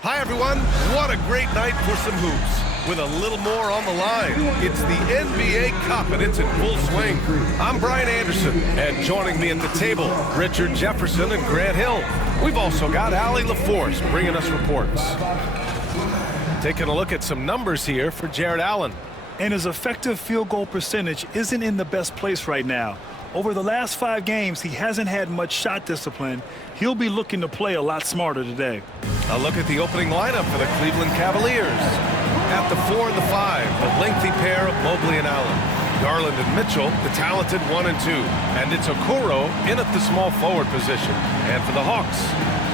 Hi, everyone. What a great night for some hoops. With a little more on the line, it's the NBA Cup, and it's in full swing. I'm Brian Anderson, and joining me at the table, Richard Jefferson and Grant Hill. We've also got Allie LaForce bringing us reports. Taking a look at some numbers here for Jared Allen. And his effective field goal percentage isn't in the best place right now. Over the last 5 games, he hasn't had much shot discipline. He'll be looking to play a lot smarter today. A look at the opening lineup for the Cleveland Cavaliers. At the 4 and the 5, the lengthy pair of Mobley and Allen. Garland and Mitchell, the talented 1 and 2. And it's Okoro in at the small forward position. And for the Hawks,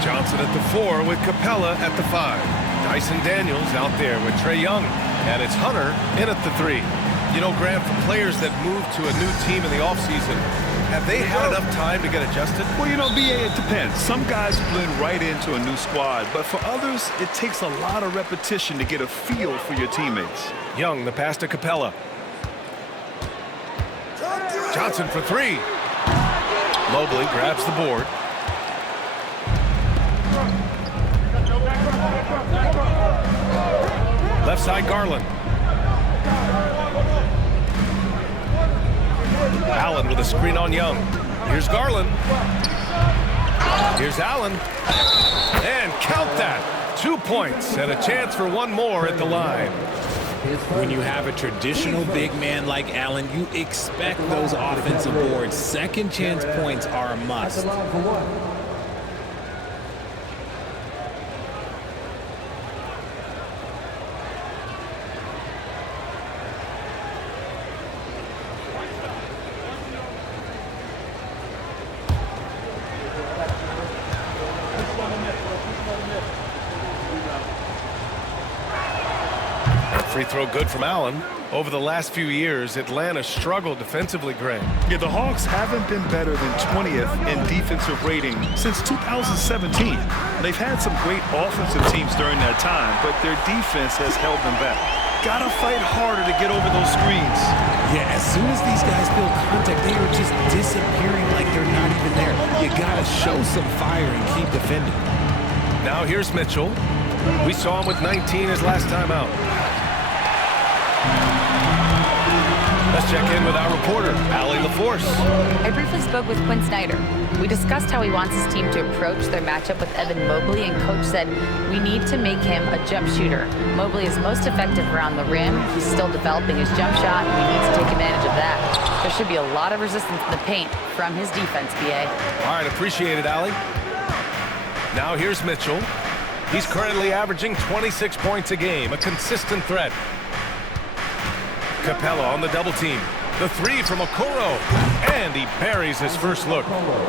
Johnson at the 4 with Capella at the 5. Dyson Daniels out there with Trae Young. And it's Hunter in at the 3. You know, Grant, for players that move to a new team in the offseason, have they had enough time to get adjusted? Well, you know, BA, it depends. Some guys blend right into a new squad, but for others, it takes a lot of repetition to get a feel for your teammates. Young, the pass to Capella. Johnson for 3. Mobley grabs the board. Left side, Garland. Allen with a screen on Young. Here's Garland. Here's Allen. And count that. 2 points and a chance for one more at the line. When you have a traditional big man like Allen, you expect those offensive boards. Second chance points are a must. Free throw good from Allen. Over the last few years, Atlanta struggled defensively, Grant. Yeah, the Hawks haven't been better than 20th in defensive rating since 2017. They've had some great offensive teams during that time, but their defense has held them back. Gotta fight harder to get over those screens. Yeah, as soon as these guys feel contact, they are just disappearing like they're not even there. You gotta show some fire and keep defending. Now here's Mitchell. We saw him with 19 his last time out. Let's check in with our reporter, Allie LaForce. I briefly spoke with Quinn Snyder. We discussed how he wants his team to approach their matchup with Evan Mobley, and Coach said, we need to make him a jump shooter. Mobley is most effective around the rim. He's still developing his jump shot, and we need to take advantage of that. There should be a lot of resistance in the paint from his defense, BA. All right, appreciate it, Allie. Now here's Mitchell. He's currently averaging 26 points a game, a consistent threat. Capella on the double team. The 3 from Okoro. And he buries his first look.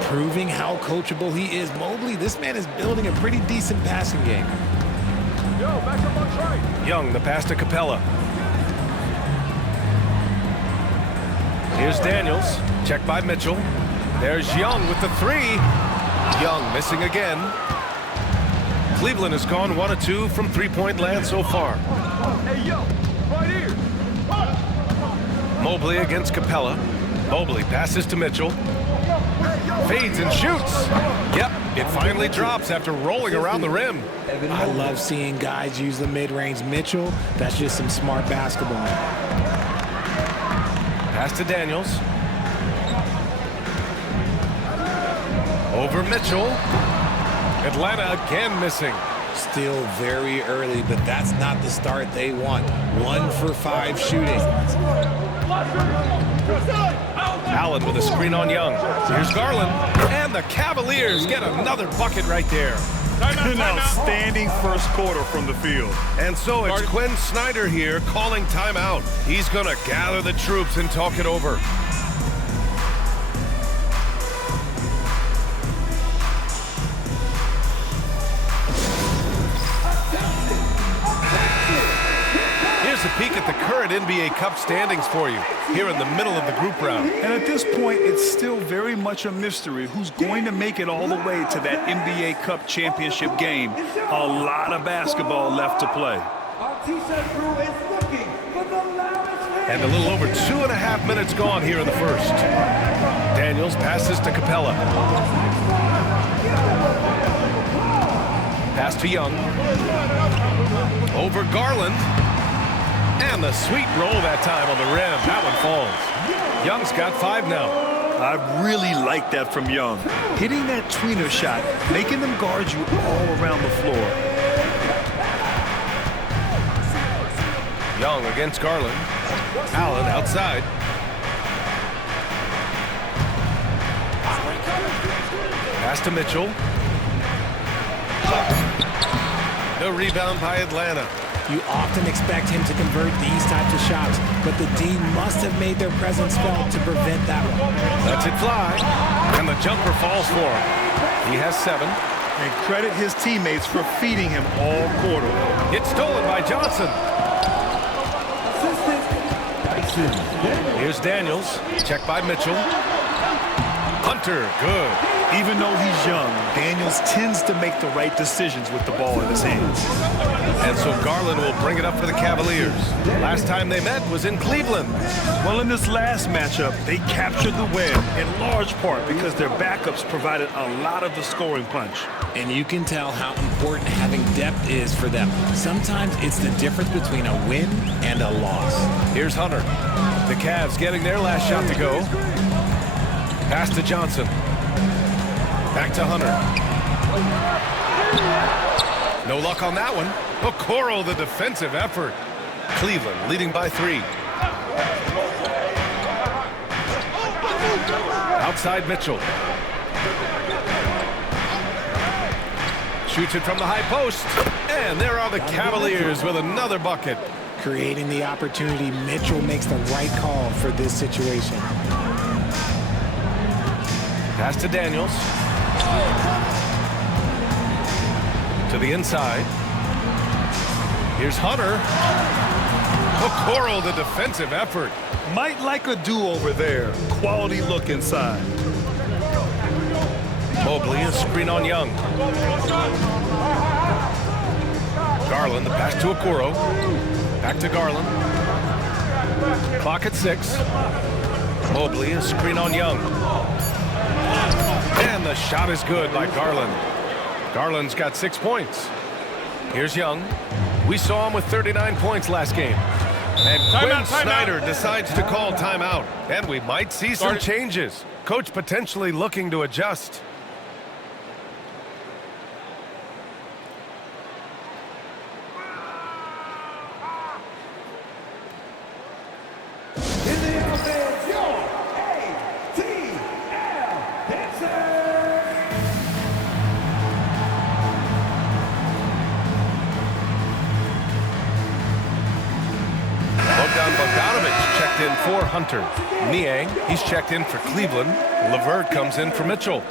Proving how coachable he is. Mobley, this man is building a pretty decent passing game. Yo, back up on right. Young, the pass to Capella. Here's Daniels. Checked by Mitchell. There's Young with the 3. Young missing again. Cleveland has gone 1 of 2 from three-point land so far. Hey, yo, right here. Mobley against Capella. Mobley passes to Mitchell. Fades and shoots. Yep, it finally drops after rolling around the rim. I love seeing guys use the mid-range. Mitchell, that's just some smart basketball. Pass to Daniels. Over Mitchell. Atlanta again missing. Still very early, but that's not the start they want. 1 for 5 shooting. Allen with a screen on Young. Here's Garland. And the Cavaliers get another bucket right there. An outstanding first quarter from the field. And so it's Quinn Snyder here calling timeout. He's going to gather the troops and talk it over. A peek at the current NBA Cup standings for you here in the middle of the group round. And at this point, it's still very much a mystery who's going to make it all the way to that NBA Cup championship game. A lot of basketball left to play. And a little over 2.5 minutes gone here in the first. Daniels passes to Capella. Pass to Young. Over Garland. And the sweet roll that time on the rim. That one falls. Young's got 5 now. I really like that from Young. Hitting that tweener shot, making them guard you all around the floor. Young against Garland. Allen outside. Pass to Mitchell. The rebound by Atlanta. You often expect him to convert these types of shots, but the D must have made their presence felt to prevent that one. Lets it fly, and the jumper falls for him. He has 7. And credit his teammates for feeding him all quarter. It's stolen by Johnson. Here's Daniels. Checked by Mitchell. Hunter, good. Even though he's young, Daniels tends to make the right decisions with the ball in his hands. And so Garland will bring it up for the Cavaliers. Last time they met was in Cleveland. Well, in this last matchup, they captured the win in large part because their backups provided a lot of the scoring punch. And you can tell how important having depth is for them. Sometimes it's the difference between a win and a loss. Here's Hunter. The Cavs getting their last shot to go. Pass to Johnson. Back to Hunter. No luck on that one. Okoro, the defensive effort. Cleveland leading by 3. Outside Mitchell. Shoots it from the high post. And there are the Cavaliers with another bucket. Creating the opportunity, Mitchell makes the right call for this situation. Pass to Daniels. To the inside. Here's Hunter. Okoro, the defensive effort. Might like a do-over there. Quality look inside. Mobley, a screen on Young. Garland, the pass to Okoro. Back to Garland. Clock at 6. Mobley, a screen on Young. And the shot is good by Garland. Garland's got 6 points. Here's Young. We saw him with 39 points last game. And Quinn Snyder decides to call timeout. And we might see some changes. Coach potentially looking to adjust. In for Hunter. Niang, he's checked in for Cleveland. LeVert comes in for Mitchell.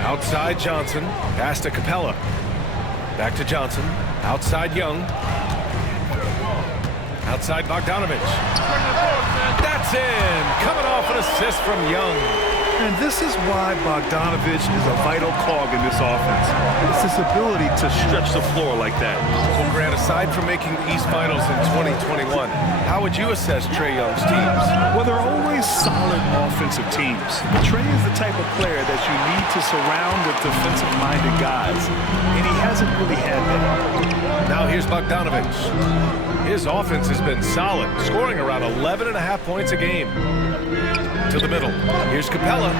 Outside Johnson, pass to Capella. Back to Johnson. Outside Young. Outside Bogdanovich. That's in. Coming off an assist from Young. And this is why Bogdanovich is a vital cog in this offense. It's his ability to stretch the floor like that. Well, Grant, aside from making the East Finals in 2021, how would you assess Trae Young's teams? Well, they're always solid offensive teams. Trae is the type of player that you need to surround with defensive-minded guys, and he hasn't really had that. Now here's Bogdanovich. His offense has been solid, scoring around 11.5 points a game. To the middle. Here's Capella.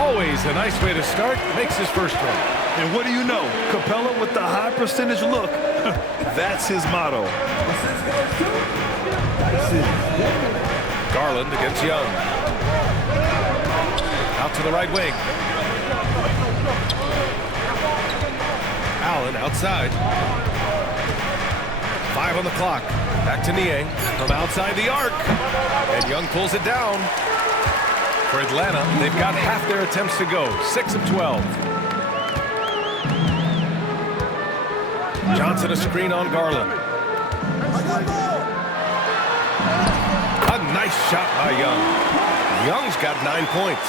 Always a nice way to start. Makes his first one. And what do you know? Capella with the high percentage look. That's his motto. Garland against Young. Out to the right wing. Allen outside. 5 on the clock. Back to Niang from outside the arc. And Young pulls it down. For Atlanta, they've got half their attempts to go. 6 of 12. Johnson a screen on Garland. Nice shot by Young. Young's got 9 points.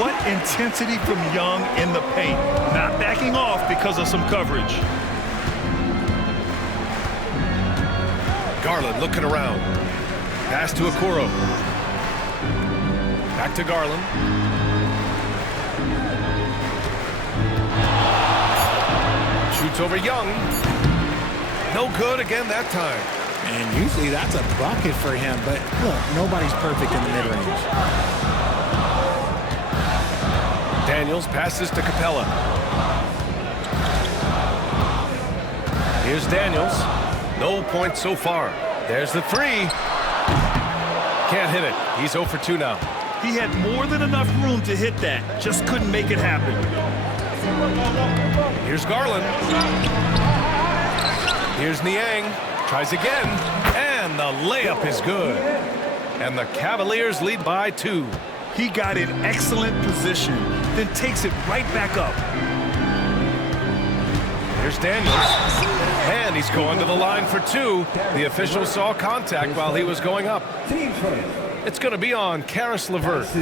What intensity from Young in the paint. Not backing off because of some coverage. Garland looking around. Pass to Okoro. Back to Garland. Shoots over Young. No good again that time. And usually that's a bucket for him, but look, nobody's perfect in the mid-range. Daniels passes to Capella. Here's Daniels. No points so far. There's the three. Can't hit it. He's 0 for 2 now. He had more than enough room to hit that. Just couldn't make it happen. Here's Garland. Here's Niang. Tries again. And the layup is good. And the Cavaliers lead by 2. He got in excellent position, then takes it right back up. Here's Daniels. And he's going to the line for 2. The official saw contact while he was going up. It's going to be on Caris LeVert.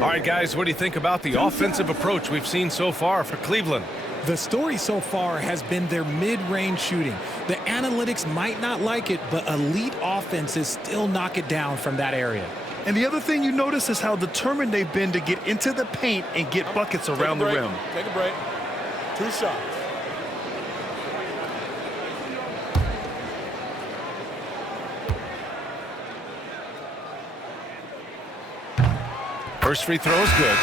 All right, guys, what do you think about the offensive approach we've seen so far for Cleveland? The story so far has been their mid-range shooting. The analytics might not like it, but elite offenses still knock it down from that area. And the other thing you notice is how determined they've been to get into the paint and get buckets around the rim. Take a break. 2 shots. First free throw is good.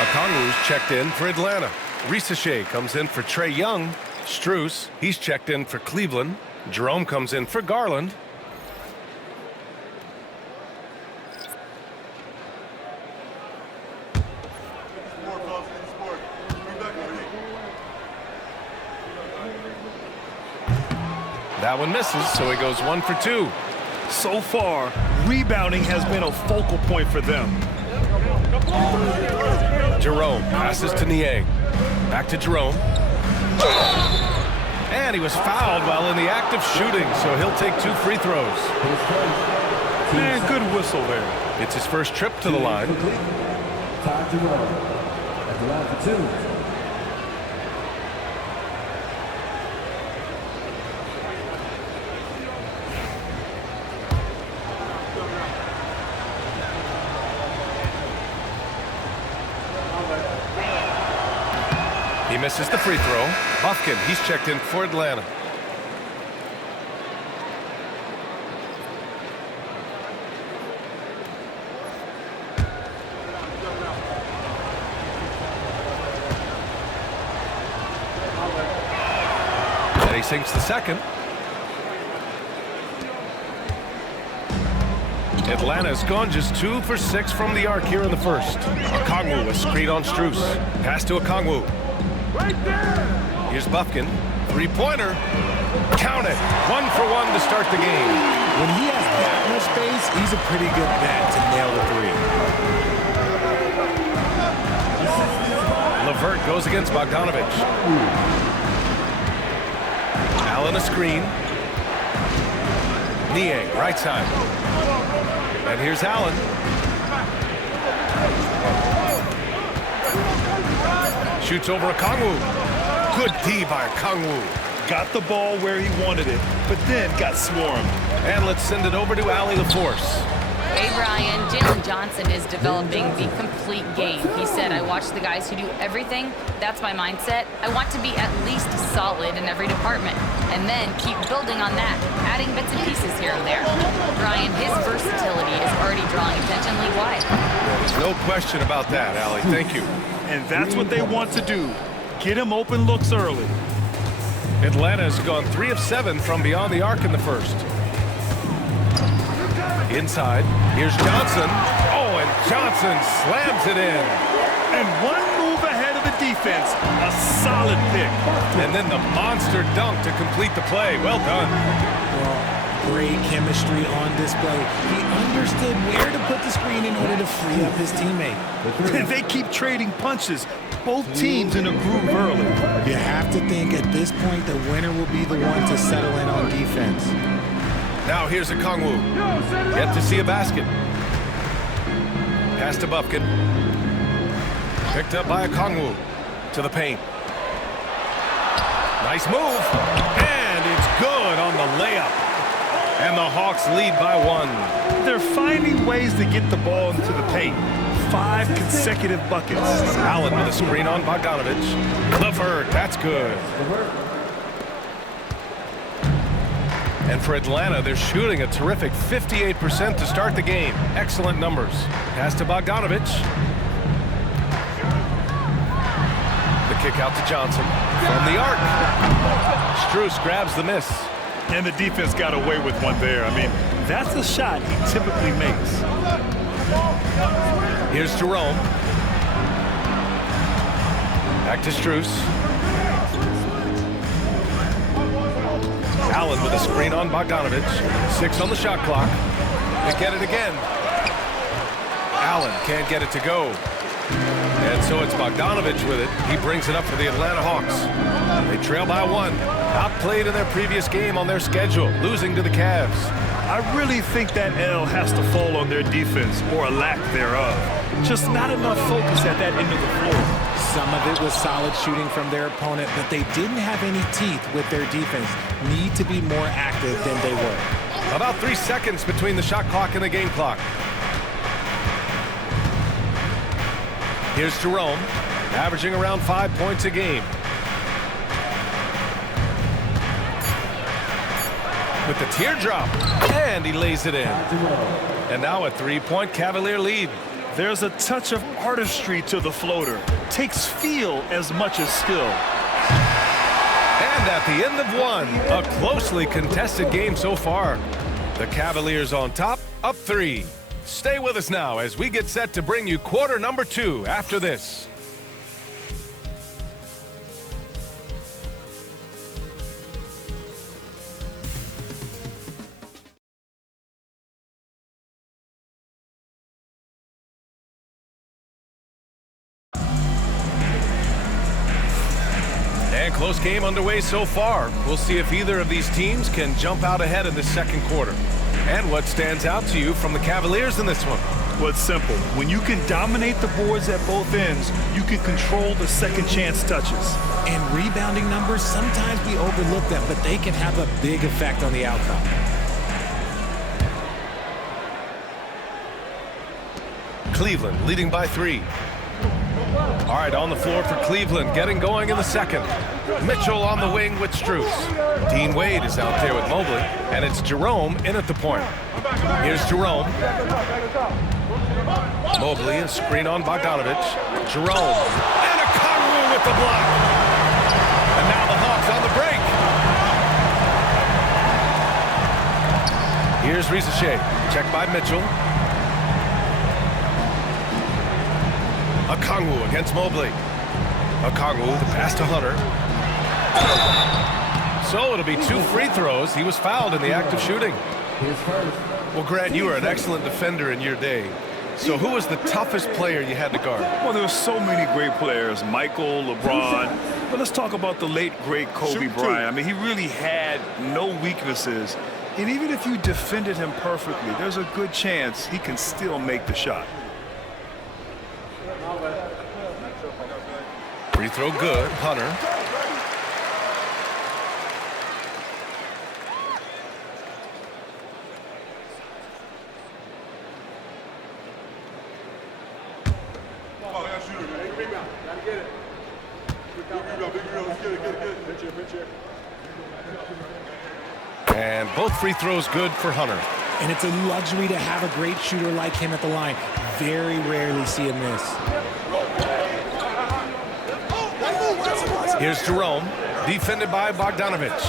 Okongwu's checked in for Atlanta. Risachet comes in for Trae Young. Strus, he's checked in for Cleveland. Jerome comes in for Garland. That one misses, so he goes 1 for 2. So far, rebounding has been a focal point for them. Jerome passes to Niang. Back to Jerome. And he was fouled while in the act of shooting, so he'll take 2 free throws. Man, good whistle there. It's his first trip to the line. Ty Jerome at the line for 2. He misses the free throw. Buffkin, he's checked in for Atlanta. And he sinks the second. Atlanta's gone just 2 for 6 from the arc here in the first. Okongwu, a screen on Strus. Pass to Okongwu. Here's Buffkin. 3-pointer. Count it. 1 for 1 to start the game. When he has that much space, he's a pretty good bet to nail the 3. LeVert goes against Bogdanovich. Allen a screen. Niang, right side. And here's Allen. Shoots over Okongwu. Good D by Okongwu. Got the ball where he wanted it, but then got swarmed. And let's send it over to Allie LaForce. Hey, Brian, Jalen Johnson is developing the complete game. He said, I watch the guys who do everything. That's my mindset. I want to be at least solid in every department and then keep building on that, adding bits and pieces here and there. Brian, his versatility is already drawing attention league-wide. There's no question about that, Allie. Thank you. And that's what they want to do. Get him open looks early. Atlanta's gone 3 of 7 from beyond the arc in the first. Inside, here's Johnson. Oh, and Johnson slams it in. And 1 move ahead of the defense. A solid pick. And then the monster dunk to complete the play. Well done. Well, great chemistry on display. He understood where to put the screen in order to free up his teammate. They keep trading punches. Both teams in a groove early. You have to think at this point the winner will be the one to settle in on defense. Now here's Okongwu. Yet to see a basket. Pass to Bufkin. Picked up by Okongwu. To the paint. Nice move. And it's good on the layup. And the Hawks lead by 1. They're finding ways to get the ball into the paint. 5 consecutive buckets. Allen with a screen on Bogdanovich. Levert, that's good. And for Atlanta, they're shooting a terrific 58% to start the game. Excellent numbers. Pass to Bogdanovich. The kick out to Johnson. From the arc. Strus grabs the miss. And the defense got away with one there. I mean, that's a shot he typically makes. Here's Jerome. Back to Strus. Allen with a screen on Bogdanovich. 6 on the shot clock. They get it again. Allen can't get it to go. And so it's Bogdanovich with it. He brings it up for the Atlanta Hawks. They trail by 1. Outplayed in their previous game on their schedule, losing to the Cavs. I really think that L has to fall on their defense, or a lack thereof. Just not enough focus at that end of the floor. Some of it was solid shooting from their opponent, but they didn't have any teeth with their defense. Need to be more active than they were. About 3 seconds between the shot clock and the game clock. Here's Jerome, averaging around 5 points a game. With the teardrop, and he lays it in. And now a 3-point Cavalier lead. There's a touch of artistry to the floater. Takes feel as much as skill. And at the end of 1, a closely contested game so far. The Cavaliers on top, up 3. Stay with us now as we get set to bring you quarter number 2 after this. And close game underway so far. We'll see if either of these teams can jump out ahead in the second quarter. And what stands out to you from the Cavaliers in this one? Well, it's simple. When you can dominate the boards at both ends, you can control the second chance touches. And rebounding numbers, sometimes we overlook them, but they can have a big effect on the outcome. Cleveland leading by 3. All right, on the floor for Cleveland, getting going in the second. Mitchell on the wing with Strus. Dean Wade is out there with Mobley, and it's Jerome in at the point. Here's Jerome. Mobley, a screen on Bogdanovich. Jerome, and Okongwu with the block. And now the Hawks on the break. Here's Risache, checked by Mitchell. Okongwu against Mobley. Okongwu, the pass to Hunter. So it'll be 2 free throws. He was fouled in the act of shooting. Well, Grant, you were an excellent defender in your day. So who was the toughest player you had to guard? Well, there were so many great players, Michael, LeBron. But let's talk about the late, great Kobe Bryant. I mean, he really had no weaknesses. And even if you defended him perfectly, there's a good chance he can still make the shot. Free throw good, Hunter. And both free throws good for Hunter. And it's a luxury to have a great shooter like him at the line. Very rarely see him miss. Here's Jerome, defended by Bogdanovich.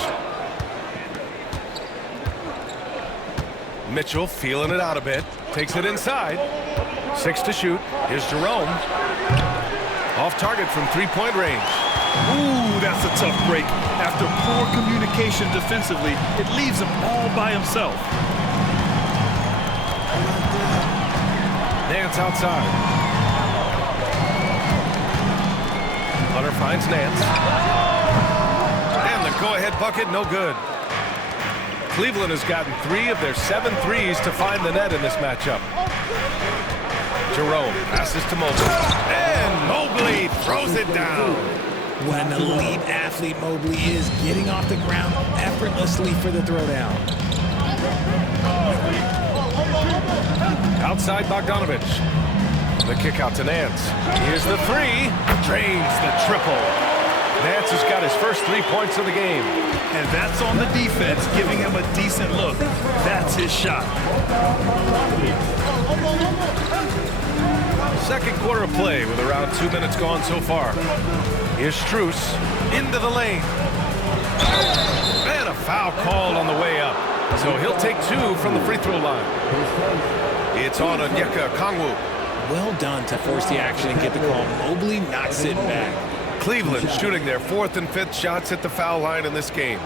Mitchell feeling it out a bit, takes it inside. 6 to shoot. Here's Jerome. Off target from 3-point range. Ooh, that's a tough break. After poor communication defensively, it leaves him all by himself. Nance outside. Hunter finds Nance. And the go-ahead bucket, no good. Cleveland has gotten 3 of their 7 threes to find the net in this matchup. Jerome passes to Mobley. And Mobley throws it down. What an elite athlete Mobley is, getting off the ground effortlessly for the throwdown. Outside Bogdanovich. The kick out to Nance. Here's the three. Drains the triple. Nance has got his first 3 points of the game. And that's on the defense, giving him a decent look. That's his shot. Second quarter of play with around 2 minutes gone so far. Here's Strus into the lane. And a foul called on the way up. So he'll take 2 from the free throw line. It's on Onyeka Okongwu. Well done to force the action and get the call. Mobley not sitting back. Cleveland shooting their 4th and 5th shots at the foul line in this game.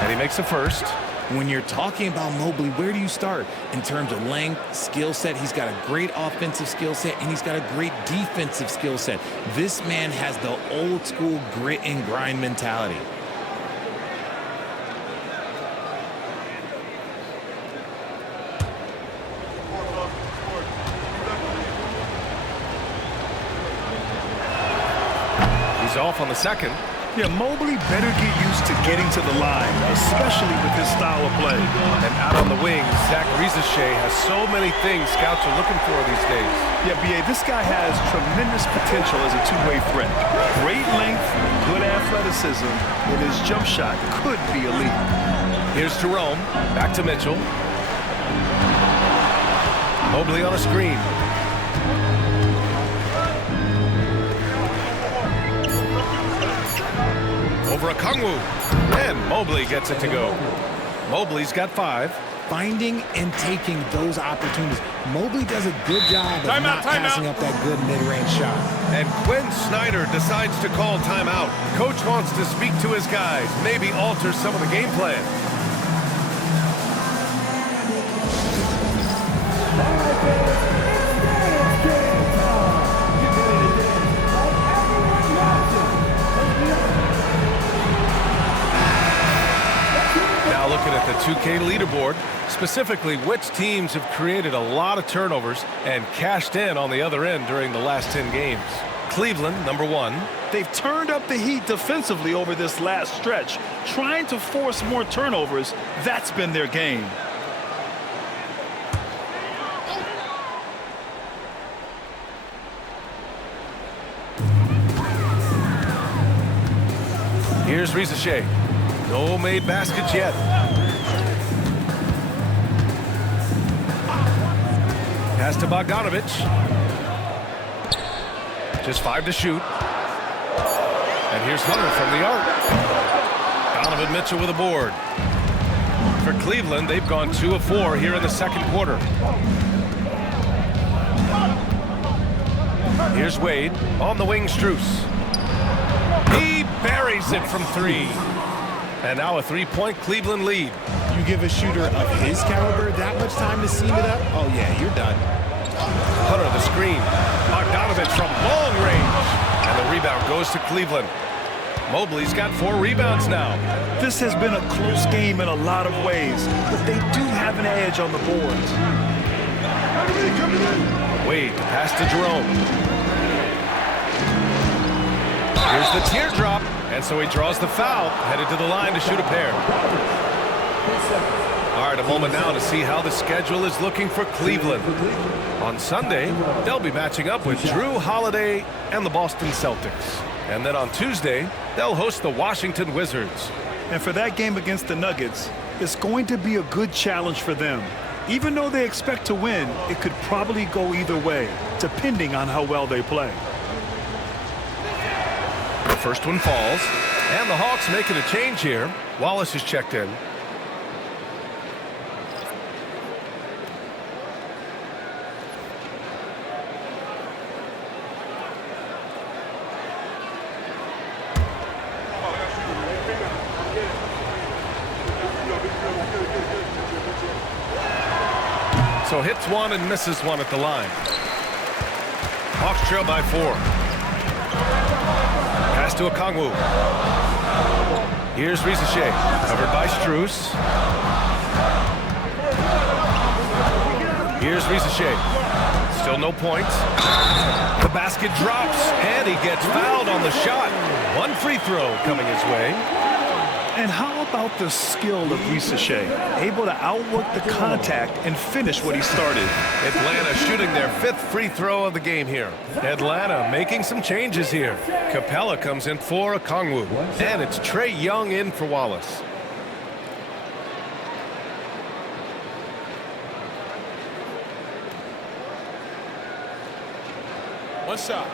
And he makes the first. When you're talking about Mobley, where do you start? In terms of length, skill set, he's got a great offensive skill set, and he's got a great defensive skill set. This man has the old school grit and grind mentality. He's off on the second. Yeah, Mobley better get used to getting to the line, especially with his style of play. And out on the wing, Zach Rizachet has so many things scouts are looking for these days. Yeah, B.A., this guy has tremendous potential as a two-way threat. Great length, good athleticism, and his jump shot could be elite. Here's Jerome, back to Mitchell. Mobley on a screen. Over Okongwu, and Mobley gets it to go. Mobley's got 5. Finding and taking those opportunities. Mobley does a good job of not passing up that good mid-range shot. And Quinn Snyder decides to call timeout. Coach wants to speak to his guys, maybe alter some of the game plan. Now looking at the 2K leaderboard, specifically which teams have created a lot of turnovers and cashed in on the other end during the last 10 games. Cleveland, number 1. They've turned up the heat defensively over this last stretch, trying to force more turnovers. That's been their game. Here's Rizachet. No made baskets yet. Pass to Bogdanovich. Just 5 to shoot. And here's Hunter from the arc. Donovan Mitchell with a board. For Cleveland, they've gone 2 of 4 here in the second quarter. Here's Wade on the wing. Strus. He buries it from 3. And now a 3-point Cleveland lead. You give a shooter of his caliber that much time to seam it up, oh yeah, you're done. Hunter the screen. Bogdanovich from long range. And the rebound goes to Cleveland. Mobley's got 4 rebounds now. This has been a close game in a lot of ways, but they do have an edge on the boards. Wade, pass to Jerome. Here's the teardrop, and so he draws the foul, headed to the line to shoot a pair. All right, a moment now to see how the schedule is looking for Cleveland. On Sunday, they'll be matching up with Drew Holiday and the Boston Celtics. And then on Tuesday, they'll host the Washington Wizards. And for that game against the Nuggets, it's going to be a good challenge for them. Even though they expect to win, it could probably go either way, depending on how well they play. The first one falls, and the Hawks making a change here. Wallace is checked in. So So hits one and misses one at the line. Hawks trail by 4. Pass to Okongwu. Here's Risache, covered by Strus. Here's Risache. Still no points. The basket drops, and he gets fouled on the shot. One free throw coming his way. And how about the skill of Risache? Able to outwork the contact and finish what he started. Atlanta shooting their 5th free throw of the game here. Atlanta making some changes here. Capella comes in for Okongwu. And it's Trae Young in for Wallace. One shot.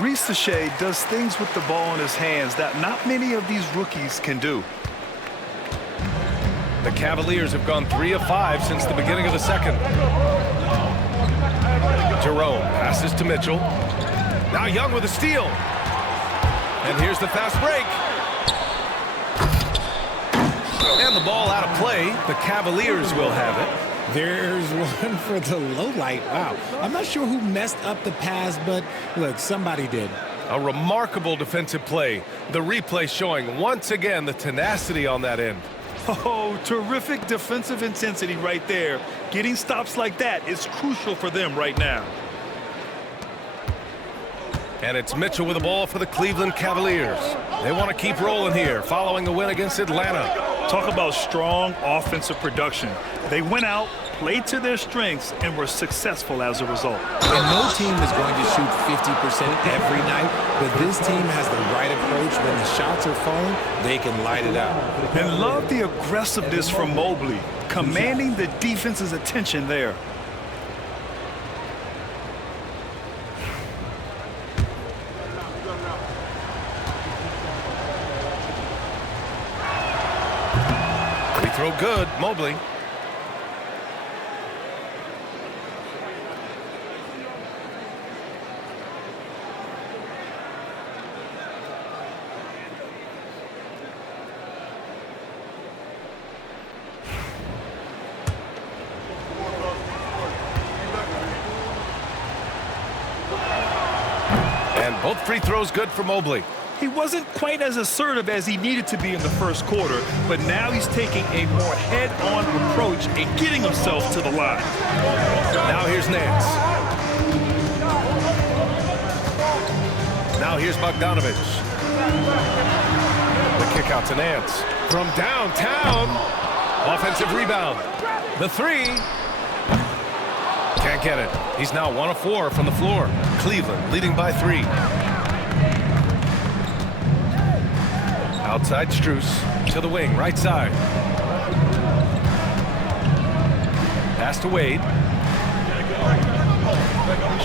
Risache does things with the ball in his hands that not many of these rookies can do. The Cavaliers have gone 3 of 5 since the beginning of the second. Jerome passes to Mitchell. Now Young with a steal. And here's the fast break. And the ball out of play. The Cavaliers will have it. There's one for the low light. Wow. I'm not sure who messed up the pass, but look, somebody did. A remarkable defensive play. The replay showing once again the tenacity on that end. Oh, terrific defensive intensity right there. Getting stops like that is crucial for them right now. And it's Mitchell with the ball for the Cleveland Cavaliers. They want to keep rolling here following the win against Atlanta. Talk about strong offensive production. They went out, played to their strengths, and were successful as a result. And no team is going to shoot 50% every night, but this team has the right approach. When the shots are falling, they can light it up. And love the aggressiveness from Mobley, commanding the defense's attention there. Throw good, Mobley. And both free throws good for Mobley. He wasn't quite as assertive as he needed to be in the first quarter, but now he's taking a more head-on approach and getting himself to the line. Now here's Nance. Now here's Bogdanovich. The kick out to Nance. From downtown. Offensive rebound. The 3. Can't get it. He's now 1 of 4 from the floor. Cleveland leading by 3. Outside Strus to the wing, right side. Pass to Wade.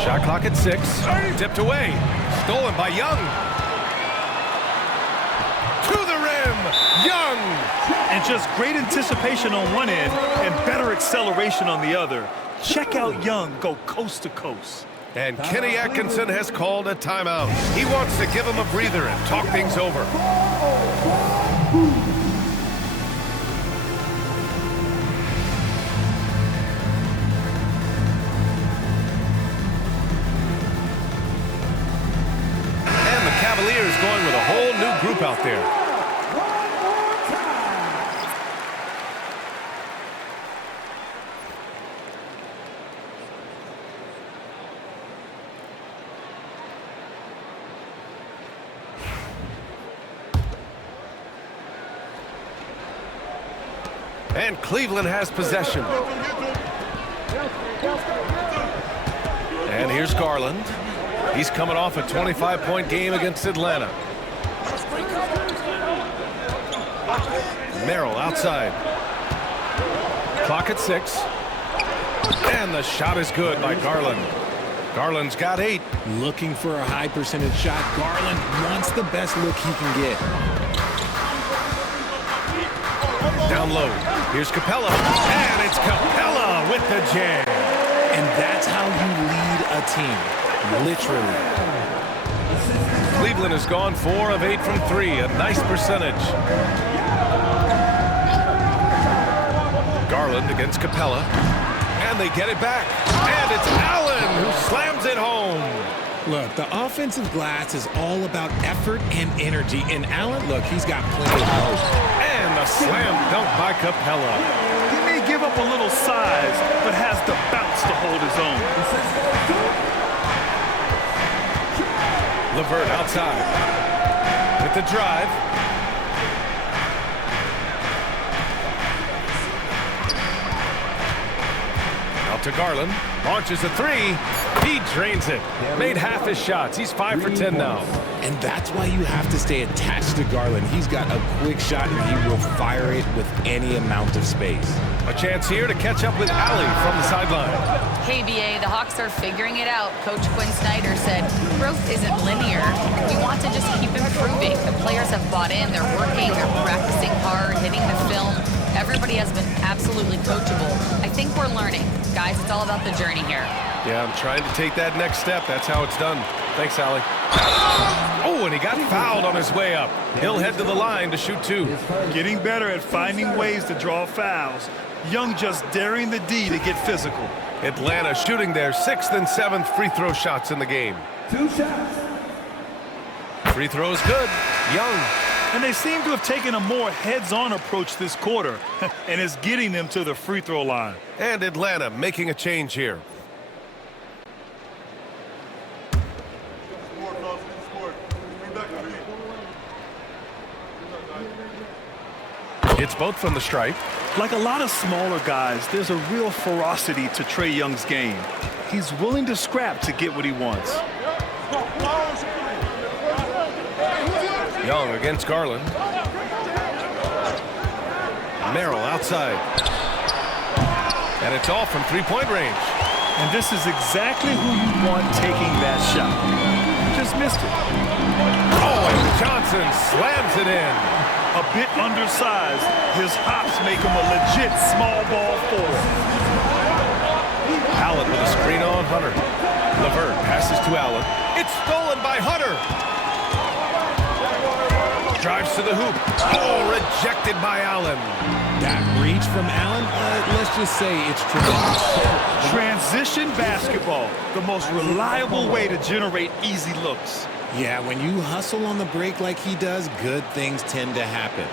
Shot clock at 6. Tipped away. Stolen by Young. To the rim. Young. And just great anticipation on one end and better acceleration on the other. Check out Young go coast to coast. And Kenny Atkinson has called a timeout. He wants to give him a breather and talk things over. And the Cavaliers going with a whole new group out there. And Cleveland has possession. And here's Garland. He's coming off a 25-point game against Atlanta. Merrill outside. Clock at 6. And the shot is good by Garland. Garland's got 8. Looking for a high percentage shot. Garland wants the best look he can get. Down low. Here's Capella. And it's Capella with the jam. And And that's how you lead a team, literally. Cleveland has gone 4 of 8 from 3, a nice percentage. Garland against Capella, and they get it back. And it's Allen who slams it home. Look, the offensive glass is all about effort and energy. And Allen, look, he's got plenty of hope. And a slam dunk by Capella. He may give up a little size, but has the bounce to hold his own. LeVert outside with the drive. Out to Garland. Launches a 3. He drains it. Made half his shots. He's 5 for 10 now. And that's why you have to stay attached to Garland. He's got a quick shot, and he will fire it with any amount of space. A chance here to catch up with Allie from the sideline. Hey, BA, the Hawks are figuring it out. Coach Quinn Snyder said growth isn't linear. We want to just keep improving. The players have bought in. They're working. They're practicing hard, hitting the film. Everybody has been absolutely coachable. I think we're learning. Guys, it's all about the journey here. Yeah, I'm trying to take that next step. That's how it's done. Thanks, Allie. Oh, and he got fouled on his way up. He'll head to the line to shoot 2. Getting better at finding ways to draw fouls. Young just daring the D to get physical. Atlanta shooting their 6th and 7th free throw shots in the game. 2 shots. Free throw is good. Young. And they seem to have taken a more heads-on approach this quarter, and it's getting them to the free throw line. And Atlanta making a change here. It's both from the stripe. Like a lot of smaller guys, there's a real ferocity to Trae Young's game. He's willing to scrap to get what he wants. Young against Garland. Merrill outside. And it's off from three-point range. And this is exactly who you want taking that shot. Just missed it. Oh, and Johnson slams it in. A bit undersized, his hops make him a legit small ball forward. Allen with a screen on Hunter. LeVert passes to Allen. It's stolen by Hunter. Drives to the hoop. Oh, rejected by Allen. That reach from Allen, let's just say it's tremendous. Transition basketball, the most reliable way to generate easy looks. Yeah, when you hustle on the break like he does, good things tend to happen.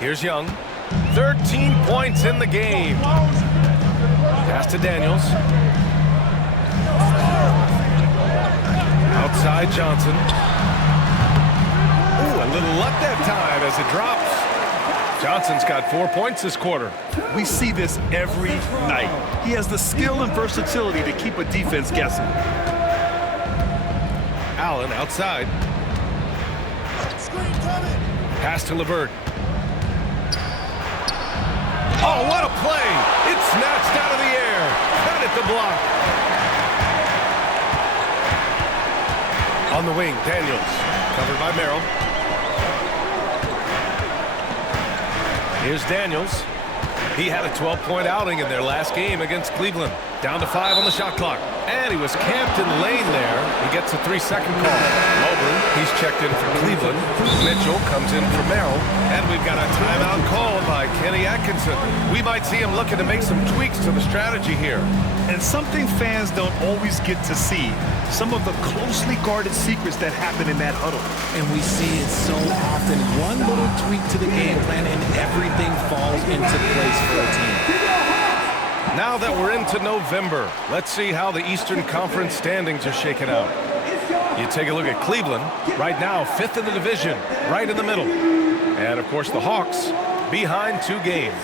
Here's Young. 13 points in the game. Pass to Daniels. Outside Johnson. Ooh, a little luck that time as it drops. Johnson's got 4 points this quarter. We see this every night. He has the skill and versatility to keep a defense guessing. Allen outside. Pass to LeVert. Oh, what a play! It's snatched out of the air. Got it to block. On the wing, Daniels. Covered by Merrill. Here's Daniels. He had a 12-point outing in their last game against Cleveland. Down to 5 on the shot clock. And he was camped in lane there. He gets a 3-second call. Mobley, he's checked in for Cleveland. Mitchell comes in for Merrill. And we've got a timeout called by Kenny Atkinson. We might see him looking to make some tweaks to the strategy here. And something fans don't always get to see. Some of the closely guarded secrets that happen in that huddle. And we see it so often. One little tweak to the game plan and everything falls into place for a team. Now that we're into November, let's see how the Eastern Conference standings are shaken out. You take a look at Cleveland, right now 5th in the division, right in the middle. And, of course, the Hawks behind 2 games.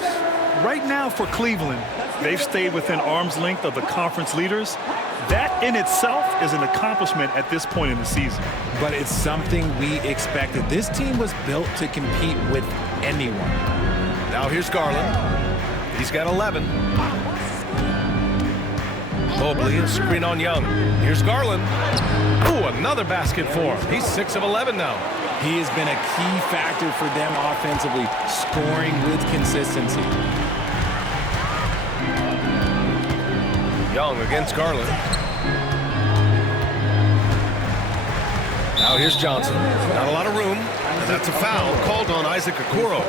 Right now for Cleveland, they've stayed within arm's length of the conference leaders. That in itself is an accomplishment at this point in the season. But it's something we expected. This team was built to compete with anyone. Now here's Garland. He's got 11. Mobley, a screen on Young. Here's Garland. Ooh, another basket for him. He's 6 of 11 now. He has been a key factor for them offensively, scoring with consistency. Young against Garland. Now here's Johnson. Not a lot of room, and that's a foul called on Isaac Okoro.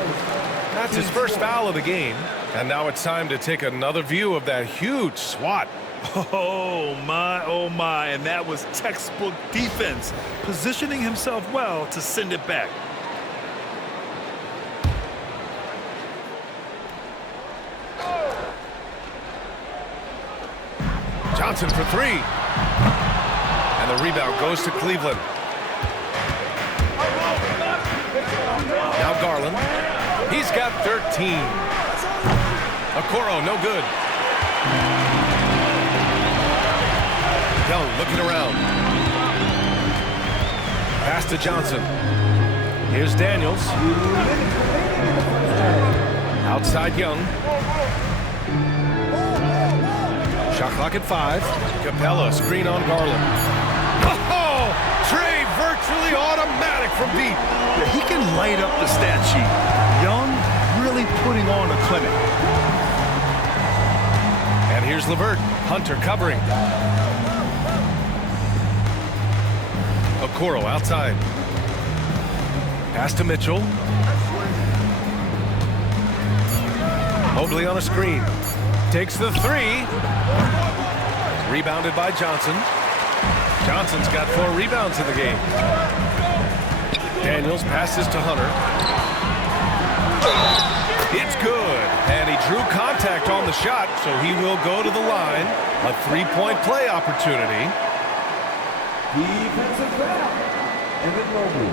That's his first foul of the game. And now it's time to take another view of that huge swat. Oh, my, and that was textbook defense, positioning himself well to send it back. Johnson for three. And the rebound goes to Cleveland. Now Garland. He's got 13. Okoro, no good. Young looking around. Pass to Johnson. Here's Daniels. Outside Young. Shot clock at 5. Capella screen on Garland. Oh! Trey virtually automatic from deep. Yeah, he can light up the stat sheet. Young really putting on a clinic. And here's LeVert. Hunter covering. Okoro outside. Pass to Mitchell. Mobley on a screen. Takes the three. Rebounded by Johnson. Johnson's got 4 rebounds in the game. Daniels passes to Hunter. It's good. And he drew contact on the shot, so he will go to the line. A 3-point play opportunity. Defensive foul. Evan Mobley.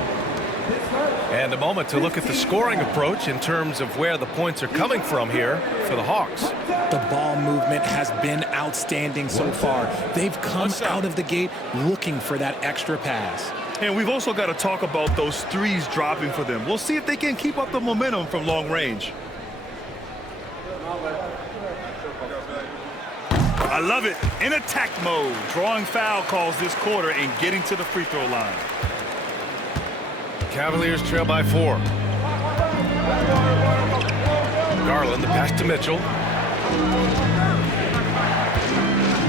And a moment to look at the scoring approach in terms of where the points are coming from here for the Hawks. The ball movement has been outstanding so far. They've come out of the gate looking for that extra pass. And we've also got to talk about those threes dropping for them. We'll see if they can keep up the momentum from long range. I love it. In attack mode, drawing foul calls this quarter and getting to the free throw line. Cavaliers trail by 4. Garland, the pass to Mitchell.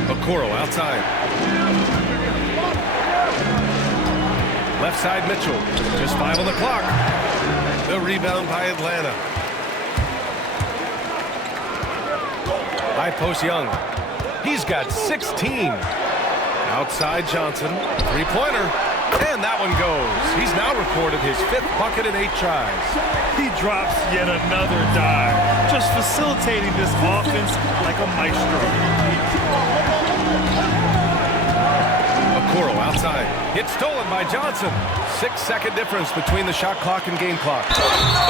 Okoro outside. Left side Mitchell. Just 5 on the clock. The rebound by Atlanta. High post Young. He's got 16. Outside Johnson. Three-pointer. And that one goes. He's now recorded his 5th bucket in 8 tries. He drops yet another dive, just facilitating this offense like a maestro. Okoro outside. It's stolen by Johnson. 6-second difference between the shot clock and game clock.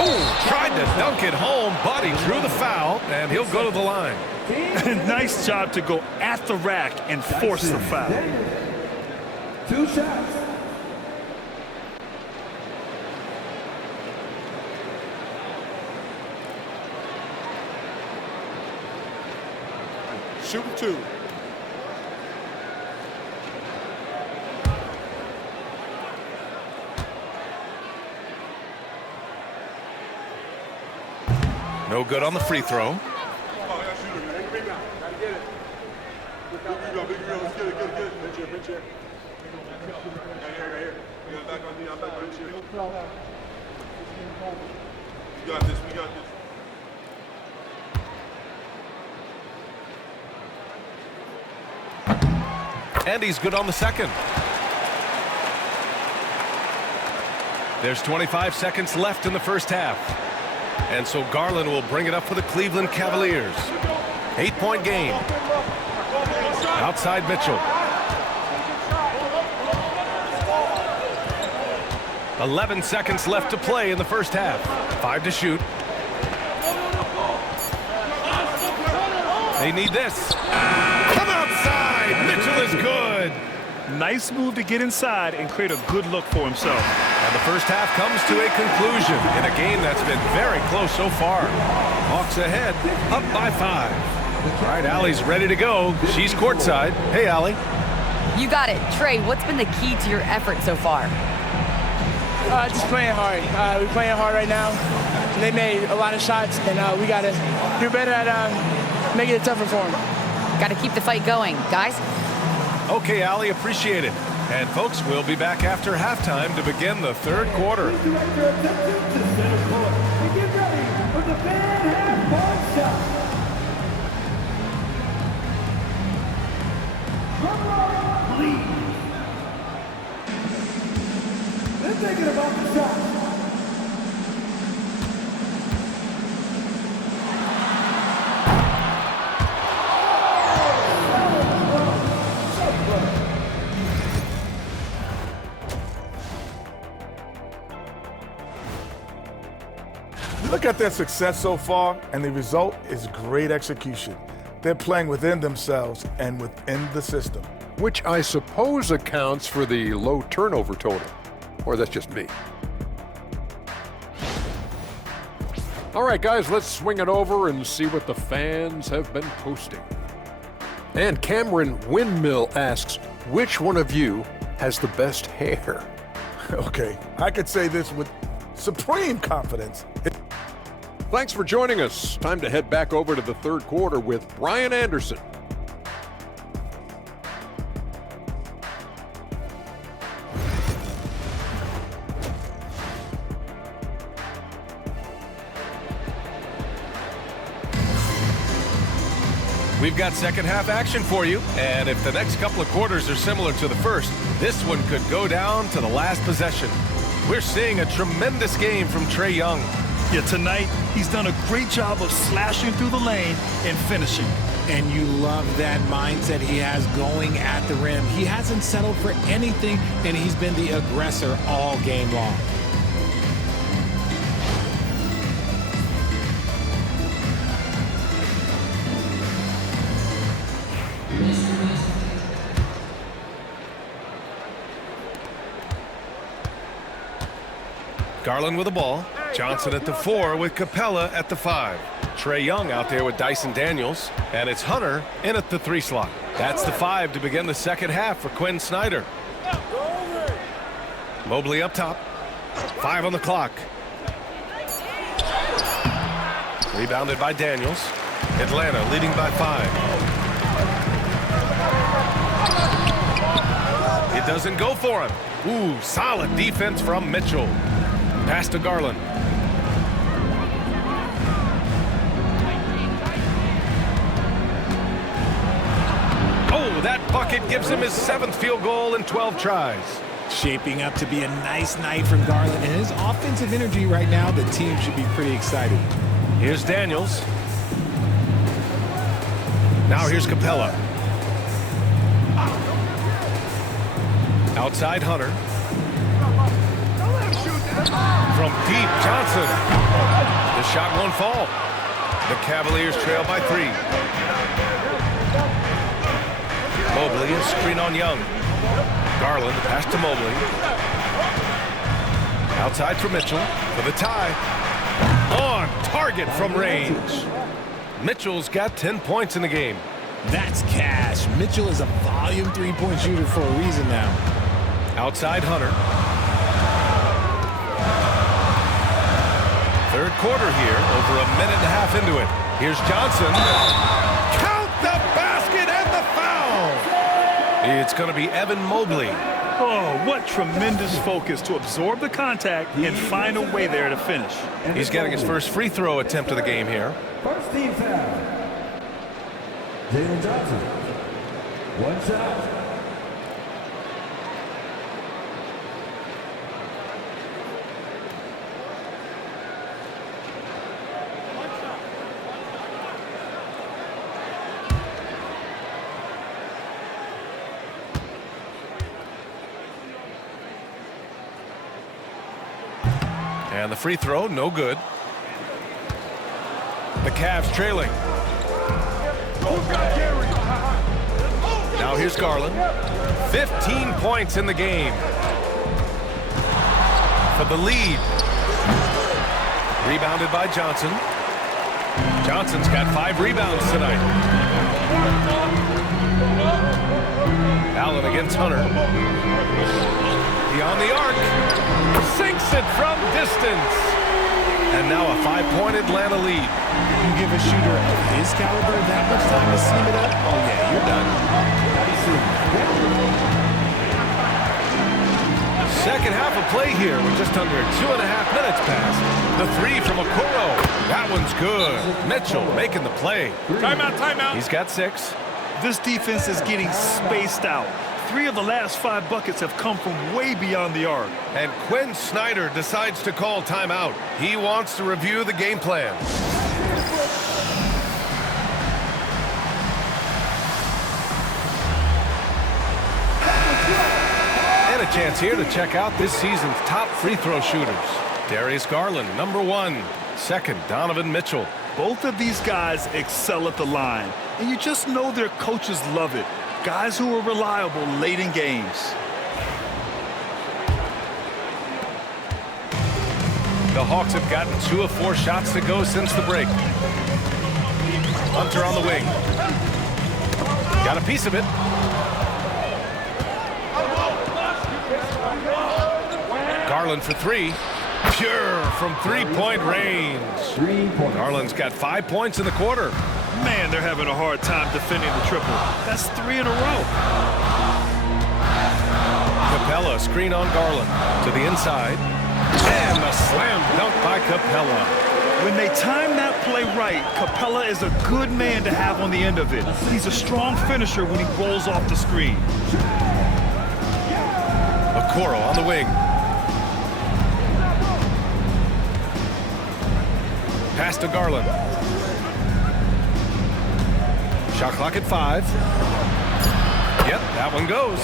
Oh, tried to dunk it home, but he drew the foul, and he'll go to the line. Nice job to go at the rack and force the foul. 2 shots. Shoot 2. No good on the free throw. We got this. And he's good on the second. There's 25 seconds left in the first half. And so Garland will bring it up for the Cleveland Cavaliers. 8-point game. Outside Mitchell. 11 seconds left to play in the first half. 5 to shoot. They need this. Come outside. Mitchell is good. Nice move to get inside and create a good look for himself. And the first half comes to a conclusion in a game that's been very close so far. Hawks ahead, up by 5. All right, Allie's ready to go. She's courtside. Hey, Allie. You got it. Trey, what's been the key to your effort so far? Just playing hard. We're playing hard right now. They made a lot of shots, and we got to do better at making it tougher for them. Got to keep the fight going, guys. Okay, Allie, appreciate it. And folks, we'll be back after halftime to begin the third quarter. Director attention to center court. And get ready for the fan half-court shot. Drum roll, please. They're thinking about the shot. Look at their success so far, and the result is great execution. They're playing within themselves and within the system. Which I suppose accounts for the low turnover total. Or that's just me. All right, guys, let's swing it over and see what the fans have been posting. And Cameron Windmill asks, which one of you has the best hair? Okay, I could say this with supreme confidence. Thanks for joining us. Time to head back over to the third quarter with Brian Anderson. We've got second half action for you, and if the next couple of quarters are similar to the first, this one could go down to the last possession. We're seeing a tremendous game from Trae Young. Yeah, tonight, he's done a great job of slashing through the lane and finishing. And you love that mindset he has going at the rim. He hasn't settled for anything, and he's been the aggressor all game long. Garland with the ball. Johnson at the 4 with Capella at the 5. Trae Young out there with Dyson Daniels. And it's Hunter in at the 3 slot. That's the 5 to begin the second half for Quinn Snyder. Mobley up top. 5 on the clock. Rebounded by Daniels. Atlanta leading by 5. It doesn't go for him. Ooh, solid defense from Mitchell. Pass to Garland. Oh, that bucket gives him his 7th field goal in 12 tries. Shaping up to be a nice night from Garland, and his offensive energy right now, the team should be pretty excited. Here's Daniels. Now here's Capella. Outside Hunter. From deep, Johnson. The shot won't fall. The Cavaliers trail by 3. Mobley, a screen on Young. Garland, the pass to Mobley. Outside for Mitchell for the tie. On target from range. Mitchell's got 10 points in the game. That's cash. Mitchell is a volume three-point shooter for a reason now. Outside Hunter. Third quarter here, over a minute and a half into it. Here's Johnson. Count the basket and the foul. It's going to be Evan Mobley. Oh, what tremendous focus to absorb the contact and find a way there to finish. He's getting his first free throw attempt of the game here. First team foul. Jalen Johnson. 1 shot. And the free throw, no good. The Cavs trailing. Now here's Garland. 15 points in the game. For the lead. Rebounded by Johnson. Johnson's got 5 rebounds tonight. Allen against Hunter. Beyond the arc. Sinks it from distance. And now a 5-point Atlanta lead. You give a shooter of his caliber that much time to seam it up, oh yeah, you're done. Second half of play here. We're just under 2.5 minutes past. The three from Okoro. That one's good. Mitchell making the play. Timeout, timeout. He's got 6. This defense is getting spaced out. 3 of the last 5 buckets have come from way beyond the arc. And Quinn Snyder decides to call timeout. He wants to review the game plan. And a chance here to check out this season's top free throw shooters. Darius Garland, number 1. Second, Donovan Mitchell. Both of these guys excel at the line, and you just know their coaches love it. Guys who are reliable late in games. The Hawks have gotten 2 of 4 shots to go since the break. Hunter on the wing. Got a piece of it. Garland for 3. Pure from 3-point range. Garland's got 5 points in the quarter. Man, they're having a hard time defending the triple. That's 3 in a row. Capella, screen on Garland. To the inside. And the slam dunk by Capella. When they time that play right, Capella is a good man to have on the end of it. He's a strong finisher when he rolls off the screen. Okoro on the wing. Pass to Garland. Shot clock at 5. Yep, that one goes.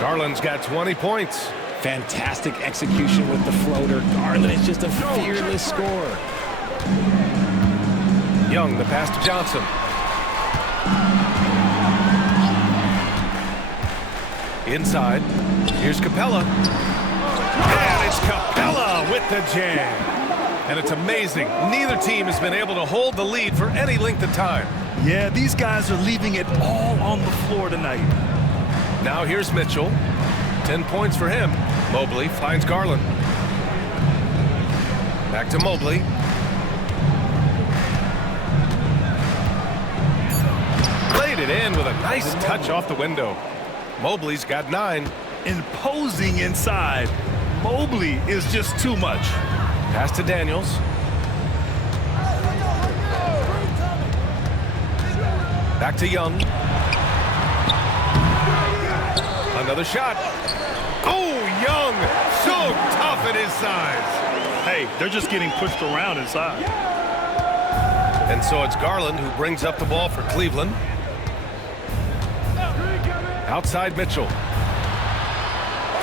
Garland's got 20 points. Fantastic execution with the floater. Garland is just a fearless scorer. Young, the pass to Johnson. Inside. Here's Capella. And it's Capella with the jam. And it's amazing. Neither team has been able to hold the lead for any length of time. Yeah, these guys are leaving it all on the floor tonight. Now here's Mitchell. 10 points for him. Mobley finds Garland. Back to Mobley. Played it in with a nice touch off the window. Mobley's got 9. Imposing inside. Mobley is just too much. Pass to Daniels. Back to Young. Another shot. Oh, Young, so tough at his size. Hey, they're just getting pushed around inside. And so it's Garland who brings up the ball for Cleveland. Outside Mitchell.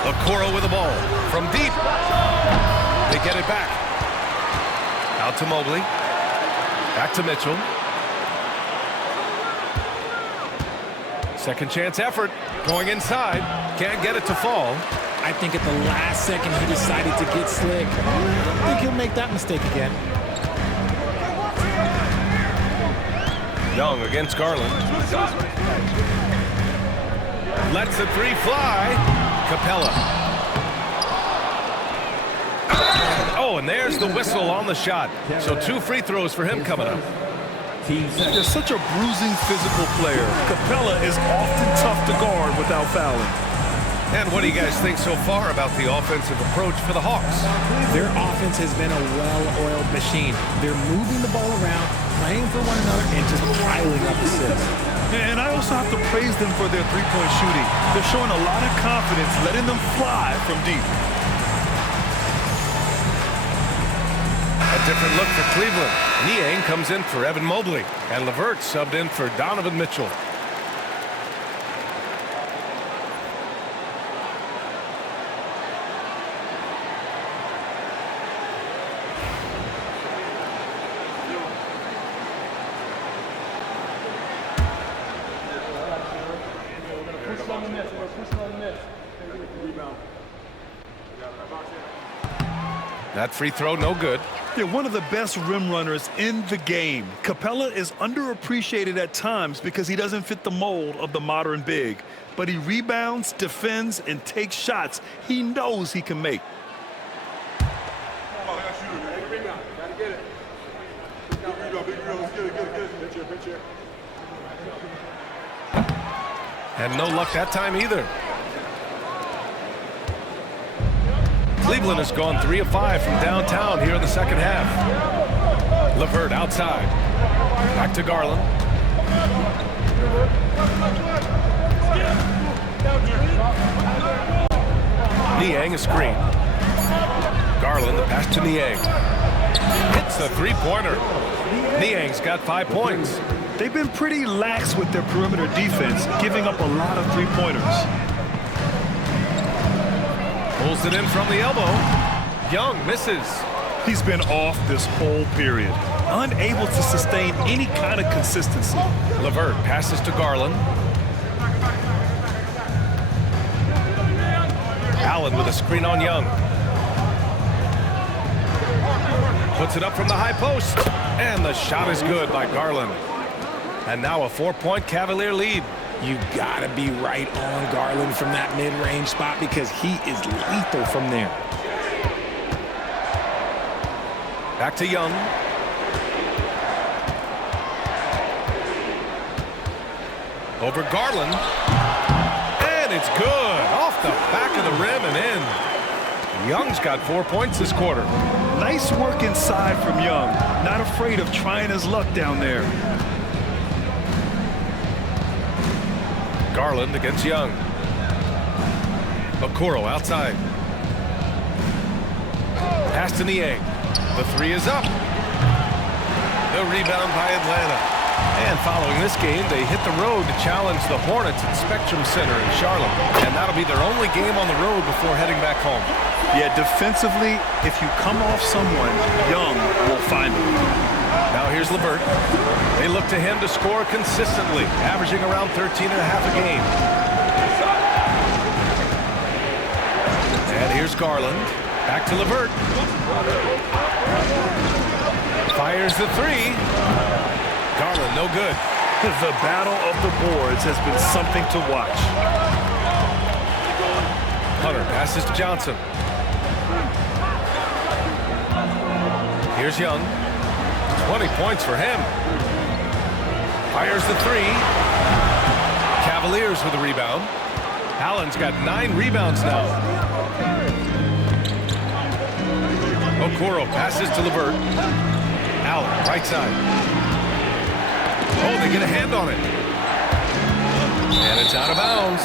Okoro with the ball from deep. They get it back. Out to Mobley. Back to Mitchell. Second chance effort. Going inside. Can't get it to fall. I think at the last second he decided to get slick. I don't think he'll make that mistake again. Young against Garland. Lets the 3 fly. Capella. Oh, and there's the whistle on the shot. So 2 free throws for him coming up. They're such a bruising physical player. Capella is often tough to guard without fouling. And what do you guys think so far about the offensive approach for the Hawks? Their offense has been a well-oiled machine. They're moving the ball around, playing for one another, and just piling up assists. And I also have to praise them for their three-point shooting. They're showing a lot of confidence, letting them fly from deep. A different look for Cleveland. Niang comes in for Evan Mobley, and LeVert subbed in for Donovan Mitchell. That free throw, no good. They're one of the best rim runners in the game. Capella is underappreciated at times because he doesn't fit the mold of the modern big. But he rebounds, defends, and takes shots he knows he can make. And no luck that time either. Cleveland has gone 3 of 5 from downtown here in the second half. LeVert outside. Back to Garland. Niang a screen. Garland, the pass to Niang. Hits a three-pointer. Niang's got 5 points. They've been pretty lax with their perimeter defense, giving up a lot of three-pointers. Pulls it in from the elbow. Young misses. He's been off this whole period, unable to sustain any kind of consistency. LeVert passes to Garland. Allen with a screen on Young. Puts it up from the high post. And the shot is good by Garland. And now a 4-point Cavalier lead. You gotta be right on Garland from that mid-range spot because he is lethal from there. Back to Young. Over Garland. And it's good. Off the back of the rim and in. Young's got 4 points this quarter. Nice work inside from Young. Not afraid of trying his luck down there. Garland against Young. Okoro outside. Pass to Niang. The three is up. The rebound by Atlanta. And following this game, they hit the road to challenge the Hornets at Spectrum Center in Charlotte. And that'll be their only game on the road before heading back home. Yeah, defensively, if you come off someone, Young will find him. Now here's LeVert. They look to him to score consistently, averaging around 13 and a half a game. And here's Garland. Back to LeVert. Fires the three. Garland, no good. The battle of the boards has been something to watch. Hunter passes to Johnson. Here's Young. 20 points for him. Fires the three. Cavaliers with a rebound. Allen's got 9 rebounds now. Okoro passes to LeVert. Allen, right side. Oh, they get a hand on it. And it's out of bounds.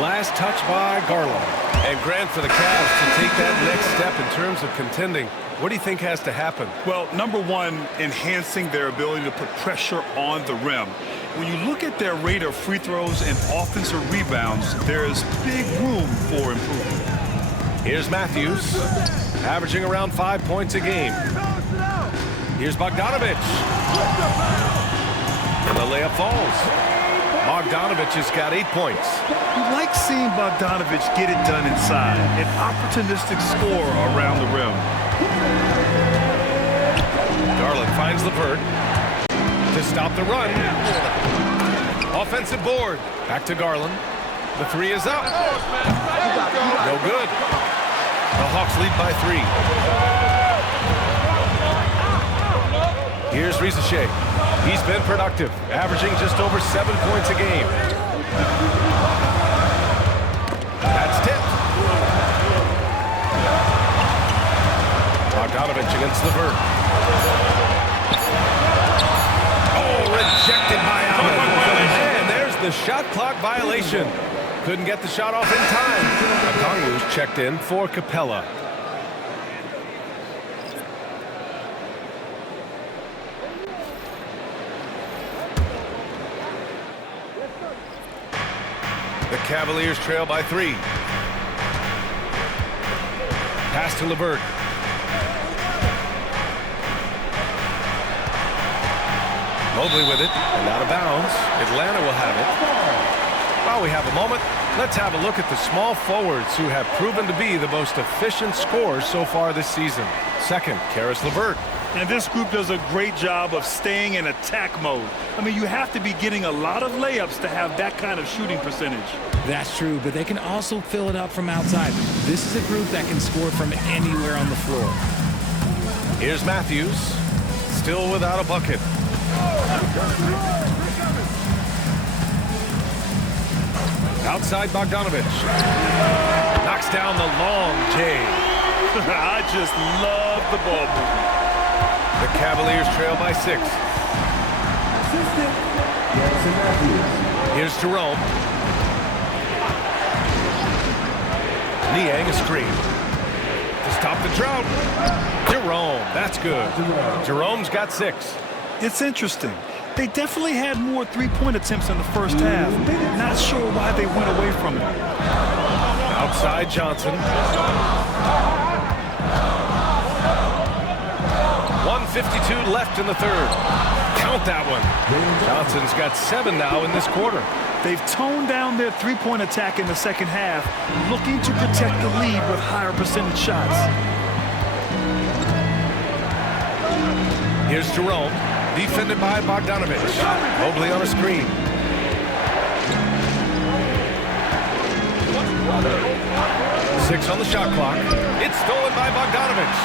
Last touch by Garland. And Grant, for the Cavs to take that next step in terms of contending, what do you think has to happen? Well, number one, enhancing their ability to put pressure on the rim. When you look at their rate of free throws and offensive rebounds, there's big room for improvement. Here's Matthews, averaging around 5 points a game. Here's Bogdanovich. And the layup falls. Bogdanovich has got 8 points. You like seeing Bogdanovich get it done inside. An opportunistic score around the rim. Garland finds LeVert to stop the run. Offensive board. Back to Garland. The three is up. No good. The Hawks lead by 3. Here's Rizachet. He's been productive, averaging just over 7 points a game. That's tipped. Bogdanovich against LeVert. Oh, rejected by Allen. And there's the shot clock violation. Couldn't get the shot off in time. Okongwu's checked in for Capella. The Cavaliers trail by 3. Pass to LeVert. Mobley with it, and out of bounds. Atlanta will have it. While we have a moment, let's have a look at the small forwards who have proven to be the most efficient scorers so far this season. Second, Karis LeVert. And this group does a great job of staying in attack mode. I mean, you have to be getting a lot of layups to have that kind of shooting percentage. That's true, but they can also fill it up from outside. This is a group that can score from anywhere on the floor. Here's Matthews, still without a bucket. Outside Bogdanovich. Knocks down the long J. I just love the ball movement. The Cavaliers trail by 6. Here's Jerome. Niang a screen. To stop the drought. Jerome, that's good. Jerome's got 6. It's interesting. They definitely had more three-point attempts in the first half. Not sure why they went away from it. Outside Johnson. 1:52 left in the third. Count that one. Johnson's got 7 now in this quarter. They've toned down their three-point attack in the second half, looking to protect the lead with higher percentage shots. Here's Jerome, defended by Bogdanovich. Mobley on a screen. Six on the shot clock. It's stolen by Bogdanovich.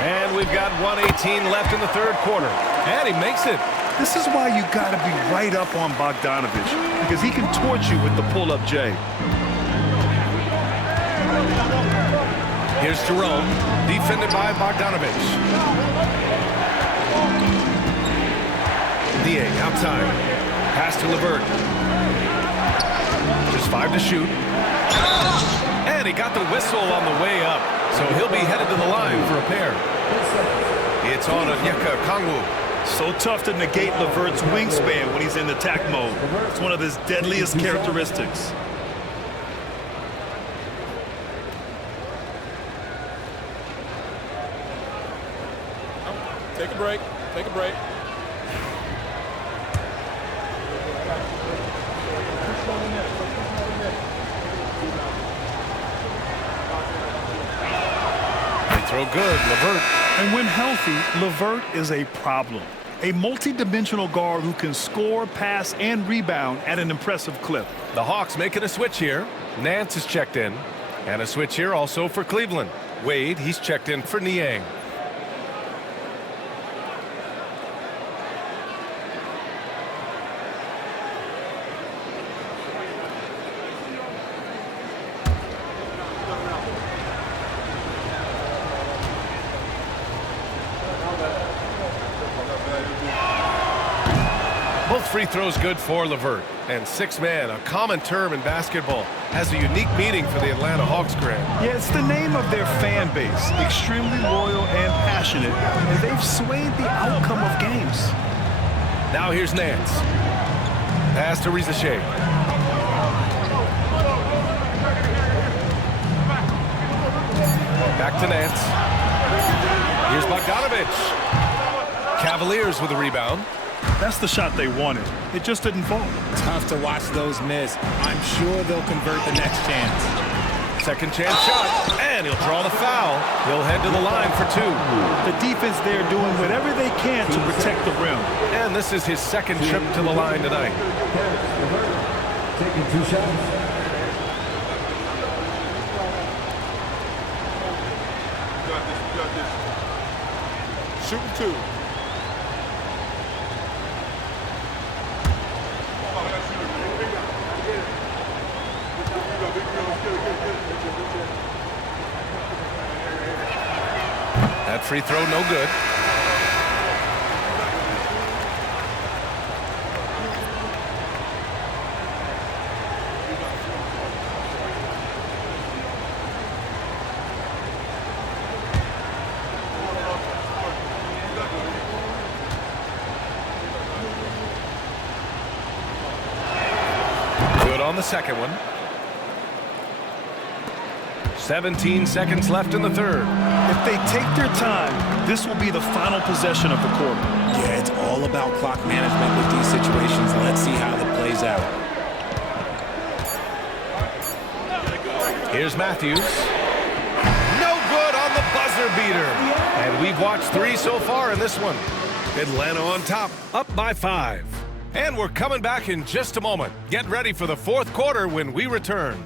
And we've got 1:18 left in the third quarter. And he makes it. This is why you got to be right up on Bogdanovich, because he can torch you with the pull-up J. Here's Jerome, defended by Bogdanovich. Niang outside. Pass to LeVert. Just 5 to shoot. And he got the whistle on the way up. So he'll be headed to the line for a pair. It's on Onyeka Okongwu. So tough to negate LeVert's wingspan when he's in attack mode. It's one of his deadliest characteristics. Take a break. Take a break. Throw good, LeVert. And when healthy, LeVert is a problem. A multi-dimensional guard who can score, pass, and rebound at an impressive clip. The Hawks making a switch here. Nance is checked in. And a switch here also for Cleveland. Wade, he's checked in for Niang. Both free throws good for LeVert. And 6-man, a common term in basketball, has a unique meaning for the Atlanta Hawks, Grant. Yeah, it's the name of their fan base. Extremely loyal and passionate. And they've swayed the outcome of games. Now here's Nance. Pass to Rizachet. Back to Nance. Here's Bogdanovich. Cavaliers with a rebound. That's the shot they wanted. It just didn't fall. Tough to watch those miss. I'm sure they'll convert the next chance. Second chance shot, and he'll draw the foul. He'll head to the line for 2. The defense there doing whatever they can to protect the rim. And this is his second trip to the line tonight. Taking 2 shots. Shooting 2. That free throw no good. Good on the second one. 17 seconds left in the third. If they take their time, this will be the final possession of the quarter. Yeah, it's all about clock management with these situations. Let's see how that plays out. Here's Matthews. No good on the buzzer beater. And we've watched 3 so far in this one. Atlanta on top, up by 5. And we're coming back in just a moment. Get ready for the 4th quarter when we return.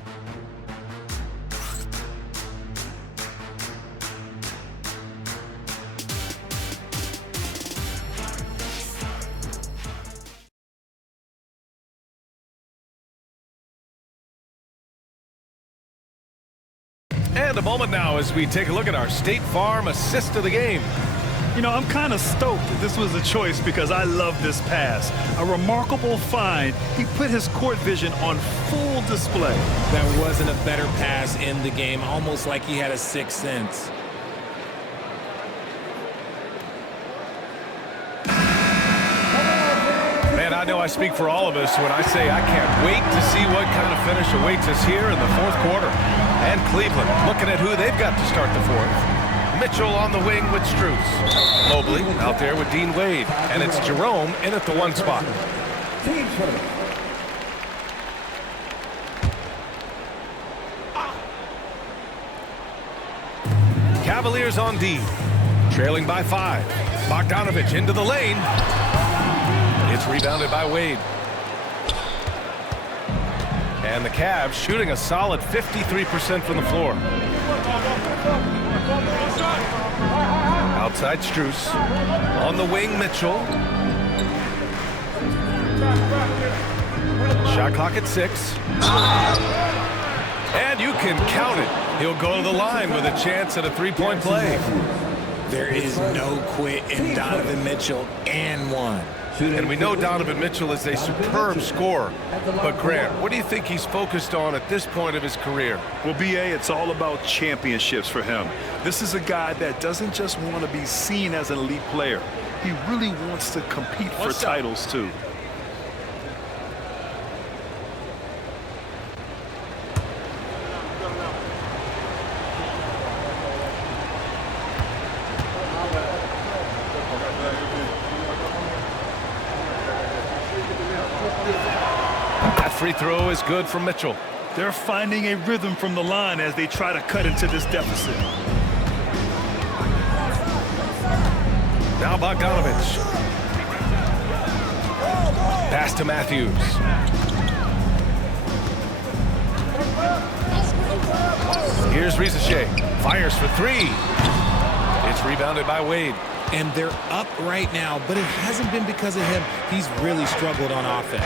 And a moment now as we take a look at our State Farm assist of the game. You know, I'm kind of stoked that this was a choice because I love this pass. A remarkable find. He put his court vision on full display. There wasn't a better pass in the game, almost like he had a sixth sense. Man, I know I speak for all of us when I say I can't wait to see what kind of finish awaits us here in the 4th quarter. And Cleveland looking at who they've got to start the 4th. Mitchell on the wing with Strus. Mobley out there with Dean Wade. And it's Jerome in at the 1 spot. Cavaliers on D. Trailing by 5. Bogdanovich into the lane. It's rebounded by Wade. And the Cavs shooting a solid 53% from the floor. Outside Strus. On the wing, Mitchell. Shot clock at 6. And you can count it. He'll go to the line with a chance at a 3-point play. There is no quit in Donovan Mitchell and one. And we know Donovan Mitchell is a superb scorer. But, Grant, what do you think he's focused on at this point of his career? Well, B.A., it's all about championships for him. This is a guy that doesn't just want to be seen as an elite player. He really wants to compete for titles, too. Free throw is good from Mitchell. They're finding a rhythm from the line as they try to cut into this deficit. Now Bogdanovich. Pass to Matthews. Here's Rizachet. Fires for 3. It's rebounded by Wade. And they're up right now, but it hasn't been because of him. He's really struggled on offense.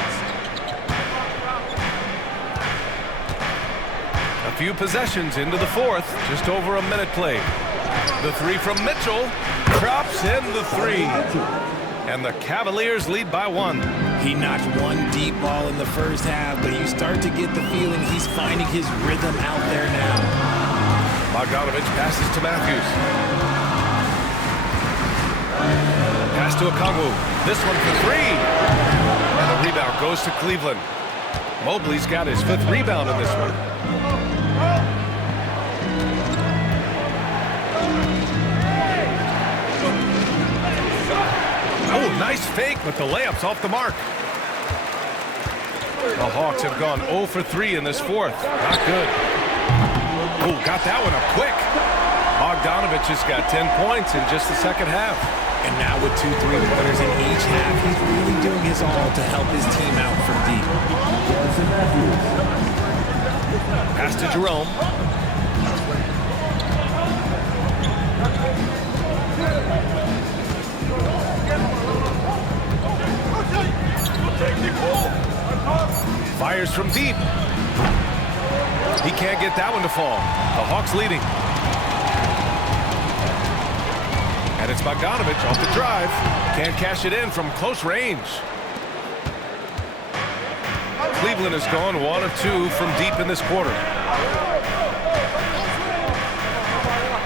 A few possessions into the 4th, just over a minute played. The 3 from Mitchell drops in the 3. And the Cavaliers lead by 1. He knocked one deep ball in the first half, but you start to get the feeling he's finding his rhythm out there now. Bogdanovich passes to Matthews. Pass to Okongwu. This one for 3. And the rebound goes to Cleveland. Mobley's got his 5th rebound in this one. Oh, nice fake, but the layup's off the mark. The Hawks have gone 0 for 3 in this 4th. Not good. Oh, got that one up quick. Bogdanovich has got 10 points in just the second half. And now with 2 3-pointers in each half, he's really doing his all to help his team out from deep. Pass to Jerome. Fires from deep. He can't get that one to fall. The Hawks leading. And it's Bogdanovich off the drive. Can't cash it in from close range. Cleveland has gone 1 of 2 from deep in this quarter.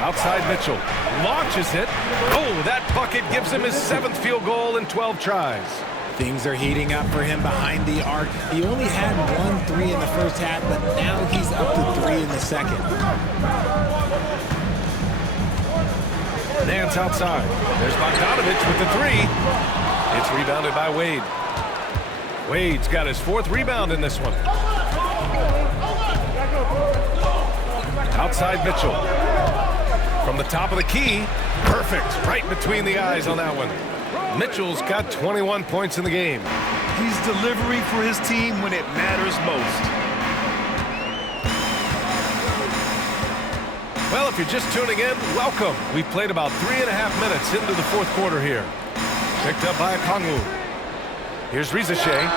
Outside Mitchell. Launches it. Oh, that bucket gives him his 7th field goal in 12 tries. Things are heating up for him behind the arc. He only had 1 3 in the first half, but now he's up to 3 in the second. Nance outside. There's Bogdanovich with the 3. It's rebounded by Wade. Wade's got his 4th rebound in this one. Outside Mitchell. From the top of the key. Perfect. Right between the eyes on that one. Mitchell's got 21 points in the game. He's delivering for his team when it matters most. Well, if you're just tuning in, welcome. We've played about 3.5 minutes into the 4th quarter here. Picked up by Kongwu. Here's Rizachet.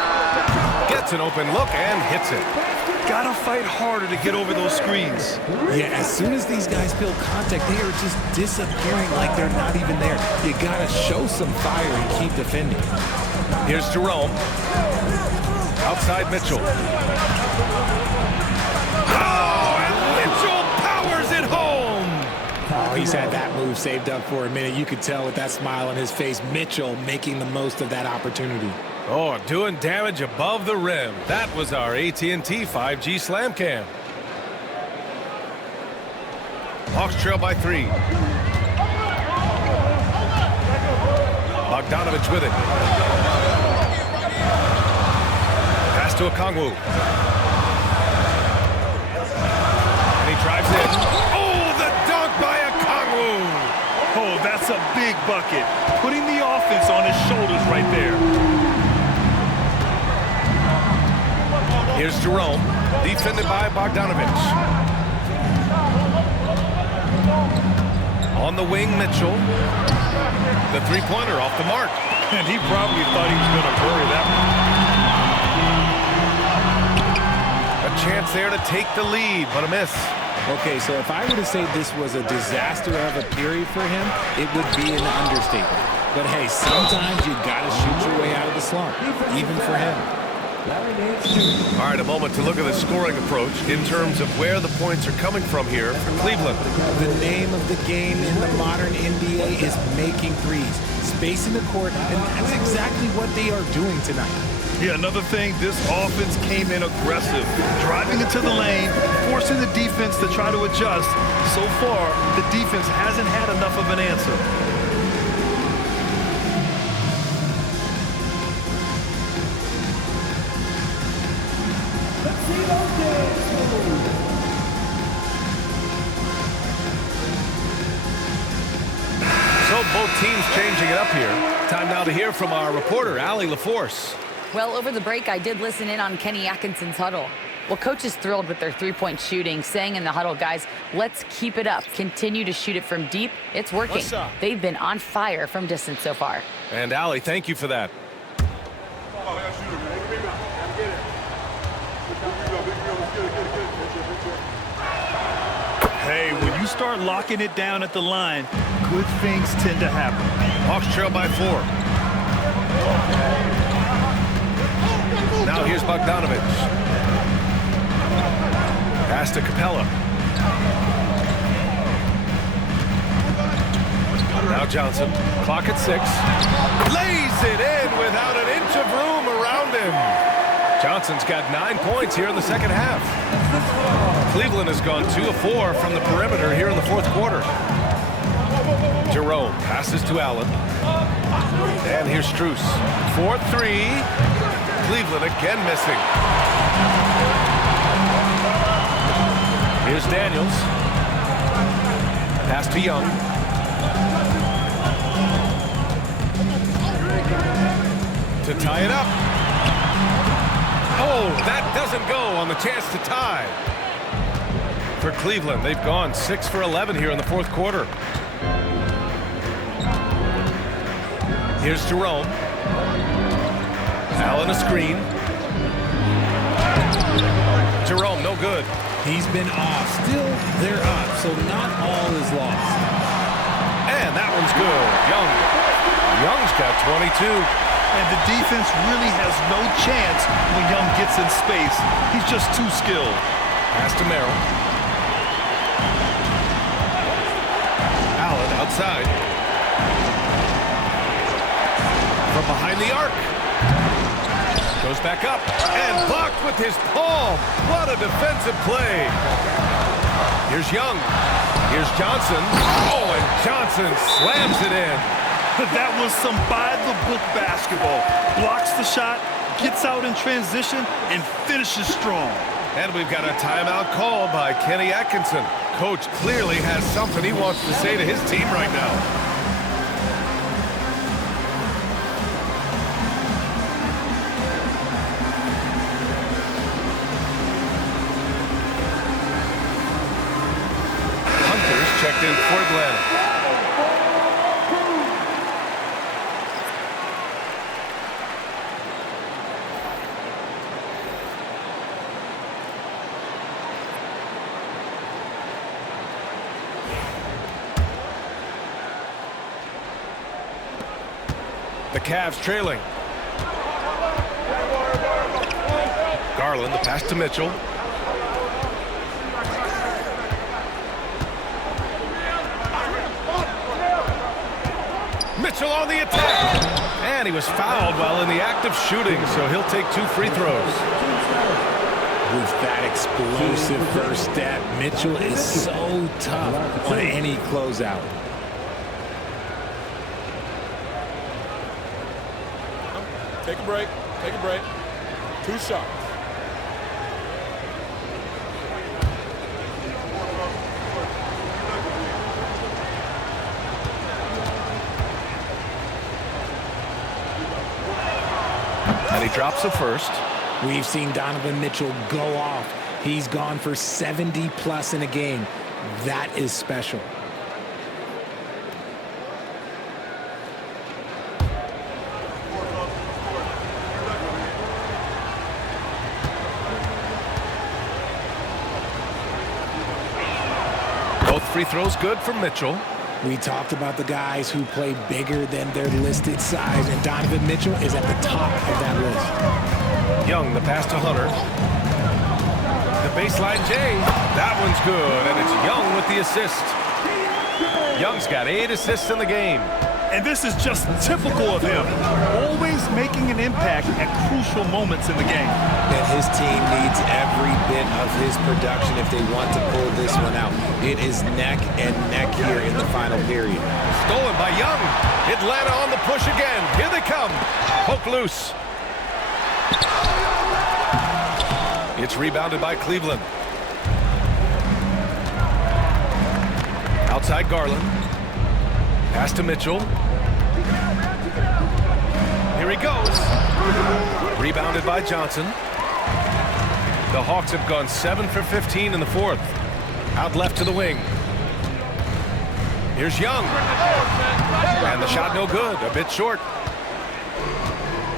Gets an open look and hits it. Gotta fight harder to get over those screens. Yeah, as soon as these guys feel contact, they are just disappearing like they're not even there. You gotta show some fire and keep defending. Here's Jerome. Outside Mitchell. Oh, and Mitchell powers it home. Oh, he's had that move saved up for a minute. You could tell with that smile on his face, Mitchell making the most of that opportunity. Oh, doing damage above the rim. That was our AT&T 5G Slam Cam. Hawks trail by 3. Bogdanovich with it. Pass to Okongwu. And he drives in. Oh, the dunk by Okongwu. Oh, that's a big bucket. Putting the offense on his shoulders right there. Here's Jerome, defended by Bogdanovich. On the wing, Mitchell. The three-pointer off the mark. And he probably thought he was going to bury that one. A chance there to take the lead, but a miss. Okay, so if I were to say this was a disaster of a period for him, it would be an understatement. But hey, sometimes you got to shoot your way out of the slump, even for him. All right, a moment to look at the scoring approach in terms of where the points are coming from here for Cleveland. The name of the game in the modern NBA is making threes, spacing the court, and that's exactly what they are doing tonight. Yeah, another thing, this offense came in aggressive, driving into the lane, forcing the defense to try to adjust. So far, the defense hasn't had enough of an answer. So both teams changing it up here. Time now to hear from our reporter, Allie LaForce. Well, over the break, I did listen in on Kenny Atkinson's huddle. Well, coach is thrilled with their three-point shooting, saying in the huddle, guys, let's keep it up. Continue to shoot it from deep. It's working. They've been on fire from distance so far. And Allie, thank you for that. Hey, when you start locking it down at the line, good things tend to happen. Hawks trail by 4. Now here's Bogdanovich. Pass to Capella. Now Johnson. Clock at 6. Lays it in without an inch of room around him. Johnson's got 9 points here in the second half. Cleveland has gone 2 of 4 from the perimeter here in the 4th quarter. Jerome passes to Allen. And here's Strus. 4-3. Cleveland again missing. Here's Daniels. Pass to Young. To tie it up. Oh, that doesn't go on the chance to tie. For Cleveland, they've gone 6 for 11 here in the 4th quarter. Here's Jerome. Allen a screen. Jerome, no good. He's been off. Still, they're up, so not all is lost. And that one's good. Young's got 22. And the defense really has no chance when Young gets in space. He's just too skilled. Pass to Merrill. Allen outside. From behind the arc. Goes back up and blocked with his palm. What a defensive play. Here's Young. Here's Johnson. Oh, and Johnson slams it in. That was some by-the-book basketball. Blocks the shot, gets out in transition, and finishes strong. And we've got a timeout call by Kenny Atkinson. Coach clearly has something he wants to say to his team right now. Checked in for Atlanta. The Cavs trailing. Garland, the pass to Mitchell. Mitchell on the attack. And he was fouled while in the act of shooting, so he'll take 2 free throws. With that explosive first step, Mitchell is so tough on any closeout. Take a break. Take a break. 2 shots. And he drops the first. We've seen Donovan Mitchell go off. He's gone for 70+ in a game. That is special. Both free throws good for Mitchell. We talked about the guys who play bigger than their listed size, and Donovan Mitchell is at the top of that list. Young, the pass to Hunter. The baseline J. That one's good, and it's Young with the assist. Young's got 8 assists in the game. And this is just typical of him. Always making an impact at crucial moments in the game. And his team needs every bit of his production if they want to pull this one out. It is neck and neck here in the final period. Stolen by Young. Atlanta on the push again. Here they come. Poke loose. It's rebounded by Cleveland. Outside Garland. Pass to Mitchell. Here he goes. Rebounded by Johnson. The Hawks have gone 7 for 15 in the fourth. Out left to the wing. Here's Young. And the shot no good. A bit short.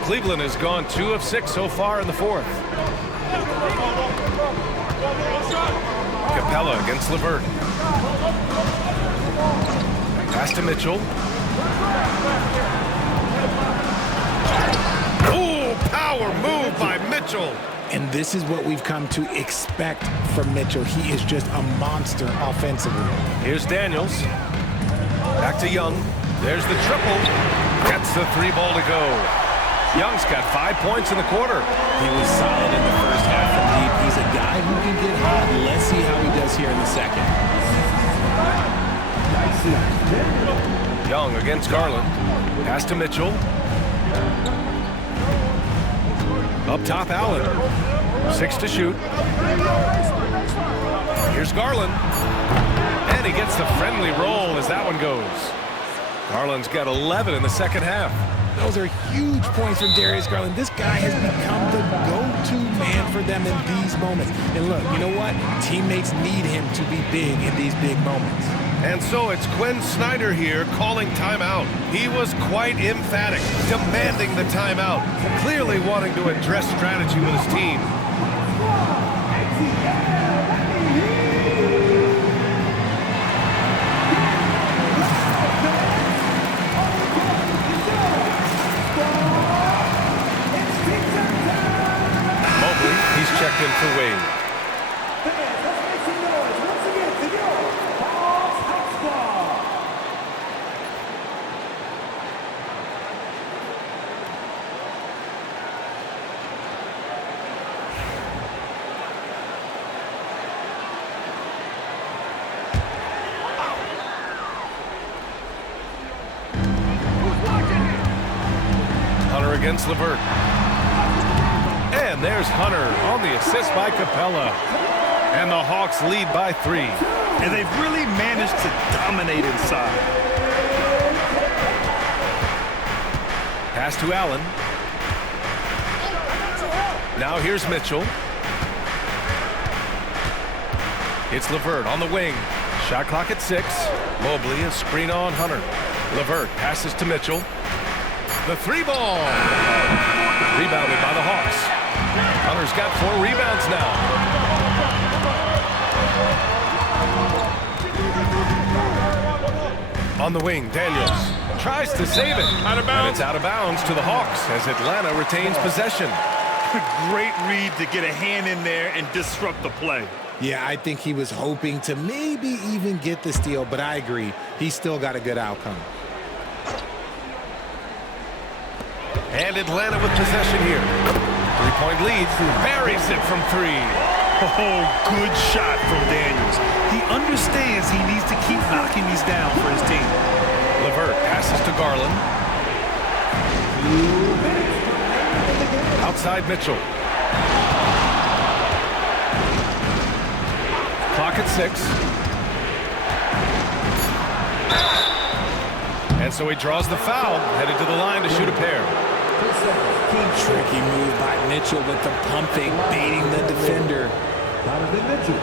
Cleveland has gone 2 of 6 so far in the fourth. Capella against LeVert. Pass to Mitchell. Oh, power move by Mitchell. And this is what we've come to expect from Mitchell. He is just a monster offensively. Here's Daniels. Back to Young. There's the triple. Gets the 3 ball to go. Young's got 5 points in the quarter. He was solid in the first half from deep. He's a guy who can get hot. Let's see how he does here in the second. Young against Garland. Pass to Mitchell. Up top, Allen. 6 to shoot. Here's Garland. And he gets the friendly roll as that one goes. Garland's got 11 in the second half. Those are huge points from Darius Garland. This guy has become the go-to man for them in these moments. And look, you know what? Teammates need him to be big in these big moments. And so it's Quinn Snyder here calling timeout. He was quite emphatic, demanding the timeout, clearly wanting to address strategy with his team. Mobley, he's checked in for Wade. against LeVert. And there's Hunter on the assist by Capella. And the Hawks lead by 3. And they've really managed to dominate inside. Pass to Allen. Now here's Mitchell. It's LeVert on the wing. Shot clock at 6. Mobley, a screen on Hunter. LeVert passes to Mitchell. The 3-ball. Rebounded by the Hawks. Hunter's got 4 rebounds now. On the wing, Daniels tries to save it. Out of bounds. And it's out of bounds to the Hawks as Atlanta retains possession. Great read to get a hand in there and disrupt the play. Yeah, I think he was hoping to maybe even get the steal, but I agree. He still got a good outcome. And Atlanta with possession here. 3-point lead. Buries it from 3. Oh, good shot from Daniels. He understands he needs to keep knocking these down for his team. LeVert passes to Garland. Outside Mitchell. Clock at 6. And so he draws the foul, headed to the line to shoot a pair. Tricky move by Mitchell with the pump fake, baiting the defender. Donovan Mitchell,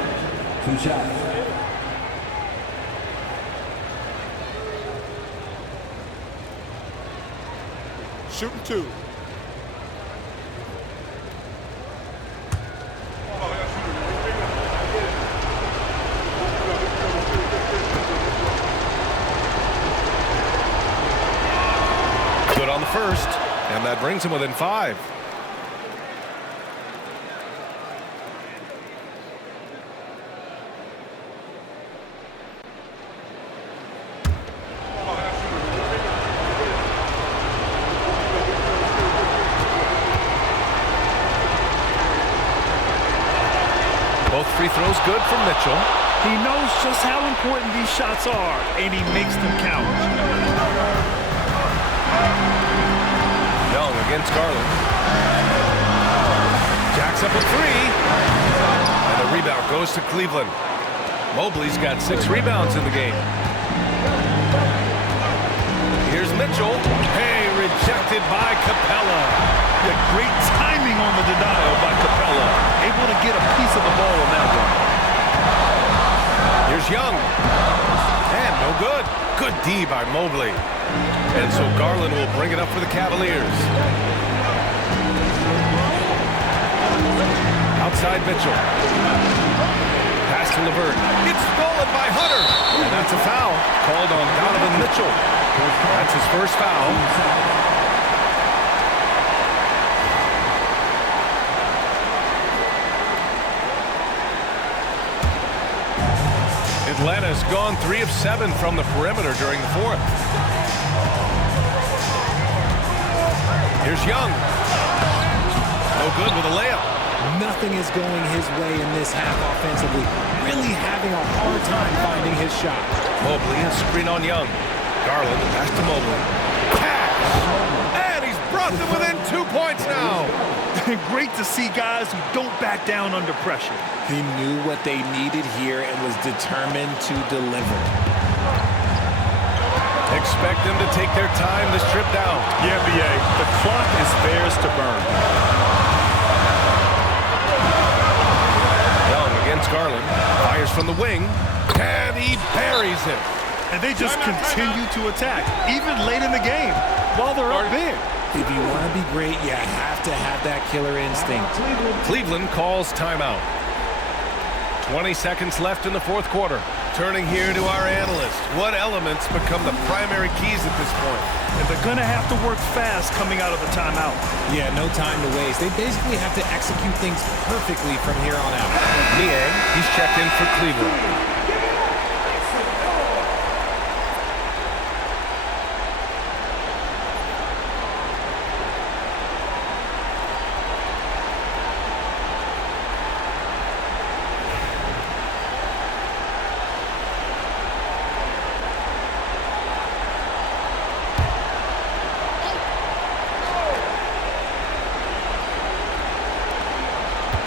2 shots. Shooting 2. Good on the first, and that brings him within 5. Both free throws good from Mitchell. He knows just how important these shots are, and he makes them count. Young against Garland. Jacks up a 3. And the rebound goes to Cleveland. Mobley's got 6 rebounds in the game. Here's Mitchell. Hey, rejected by Capella. Yeah, great timing on the denial by Capella. Able to get a piece of the ball on that one. Here's Young. And no good. Good D by Mobley. And so Garland will bring it up for the Cavaliers. Outside Mitchell. Pass to LeVert. It's stolen by Hunter. And that's a foul called on Donovan Mitchell. That's his first foul. Atlanta's gone 3 of 7 from the perimeter during the 4th. Here's Young. No good with a layup. Nothing is going his way in this half offensively. Really having a hard time finding his shot. Mobley, a screen on Young. Garland, the pass to Mobley. Cash! And he's brought them within 2 points now. Great to see guys who don't back down under pressure. He knew what they needed here and was determined to deliver. Expect them to take their time this trip down. Yeah, BA, the clock is theirs to burn. Young against Garland. Fires from the wing. And he buries it. And they just continue to attack, even late in the game, while they're up big. If you want to be great, you have to have that killer instinct. Cleveland calls timeout. 20 seconds left in the 4th quarter. Turning here to our analyst. What elements become the primary keys at this point? And they're going to have to work fast coming out of the timeout. Yeah, no time to waste. They basically have to execute things perfectly from here on out. Niang, he's checked in for Cleveland.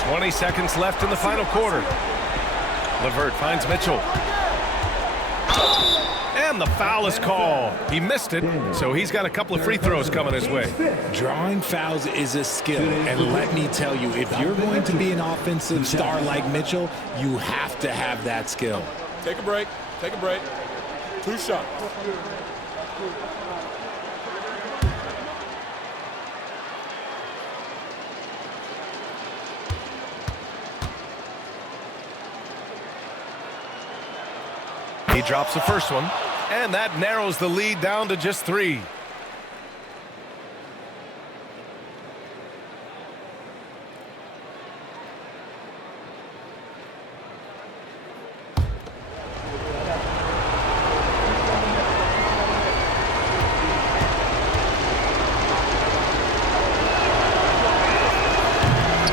20 seconds left in the final quarter. LeVert finds Mitchell. And the foul is called. He missed it, so he's got a couple of free throws coming his way. Drawing fouls is a skill, and let me tell you, if you're going to be an offensive star like Mitchell, you have to have that skill. Take a break. Take a break. 2 shots. He drops the first one, and that narrows the lead down to just 3.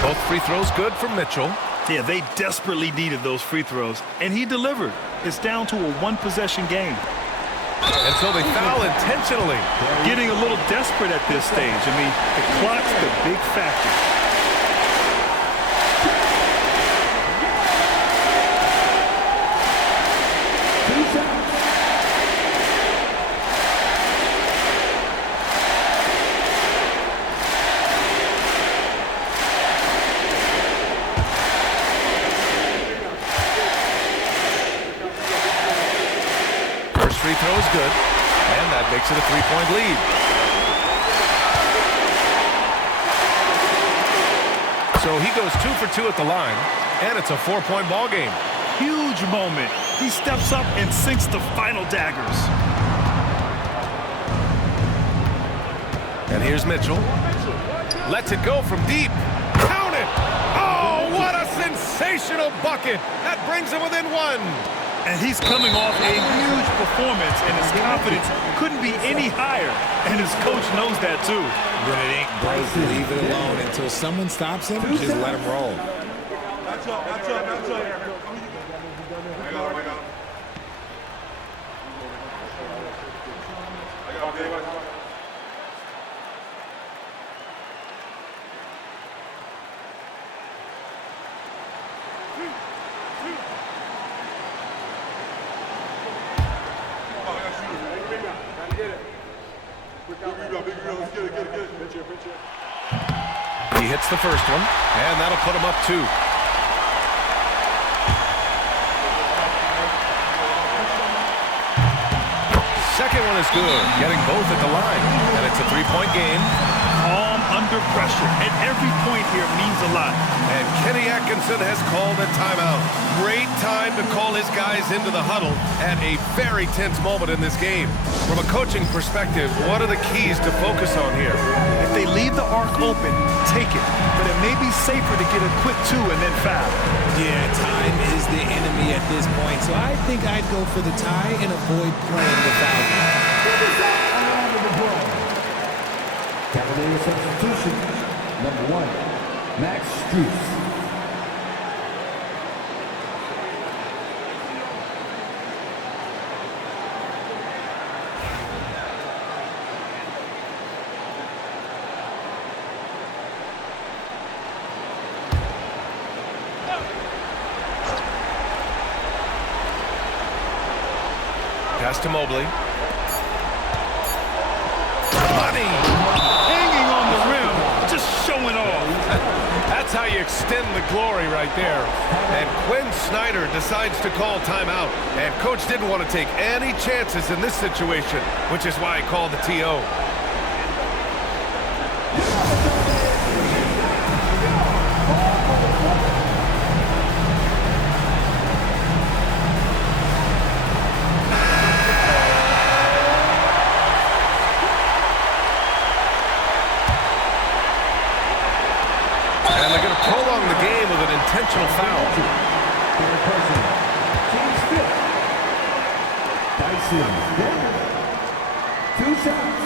Both free throws good from Mitchell. Yeah, they desperately needed those free throws, and he delivered. It's down to a one-possession game. And so they foul intentionally. Getting a little desperate at this stage. I mean, the clock's the big factor. Free throw is good, and that makes it a 3-point lead. So he goes 2 for 2 at the line, and it's a 4-point ball game. Huge moment. He steps up and sinks the final daggers. And here's Mitchell. Lets it go from deep. Count it! Oh, what a sensational bucket! That brings him within 1. And he's coming off a huge performance, and his confidence couldn't be any higher. And his coach knows that, too. When it ain't broke, leave it alone. Until someone stops him, just let him roll. He hits the first one, and that'll put him up 2. Second one is good, getting both at the line, and it's a 3-point game. Calm under pressure, and every point here means a lot. And Kenny Atkinson has called a timeout. Great time to call his guys into the huddle at a very tense moment in this game. From a coaching perspective, what are the keys to focus on here? If they leave the arc open, take it. But it may be safer to get a quick 2 and then foul. Yeah, time is the enemy at this point, so I think I'd go for the tie and avoid playing the foul. Cavaliers substitution, number 1, Max Strus. Pass to Mobley. Money! Hanging on the rim, just showing off. That's how you extend the glory right there. And Quinn Snyder decides to call timeout. And Coach didn't want to take any chances in this situation, which is why he called the TO. And they're going to prolong the game with an intentional foul. Two shots.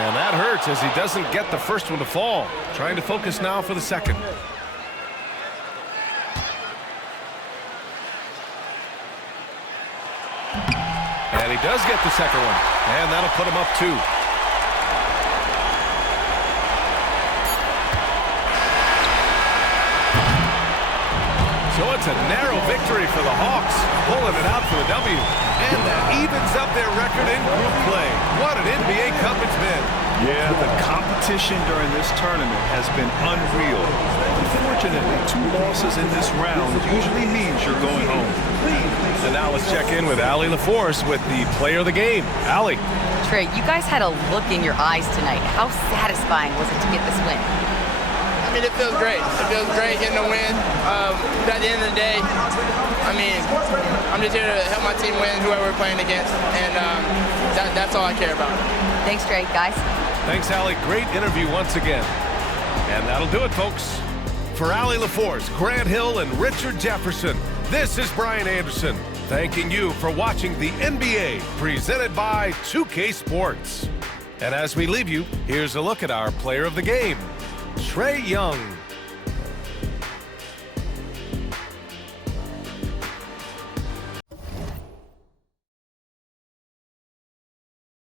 And that hurts as he doesn't get the first one to fall. Trying to focus now for the second. And he does get the second one. And that'll put him up 2. So it's a narrow victory for the Hawks, pulling it out for the W. And that evens up their record in group play. What an NBA Cup it's been. Yeah, the competition during this tournament has been unreal. Unfortunately, 2 losses in this round usually means you're going home. And now let's check in with Allie LaForce with the player of the game. Allie. Trey, you guys had a look in your eyes tonight. How satisfying was it to get this win? I mean, it feels great. It feels great getting a win. But at the end of the day, I mean, I'm just here to help my team win, whoever we're playing against, and that's all I care about. Thanks, Trey, guys. Thanks, Allie. Great interview once again. And that'll do it, folks. For Allie LaForce, Grant Hill, and Richard Jefferson, this is Brian Anderson, thanking you for watching the NBA presented by 2K Sports. And as we leave you, here's a look at our player of the game, Trae Young.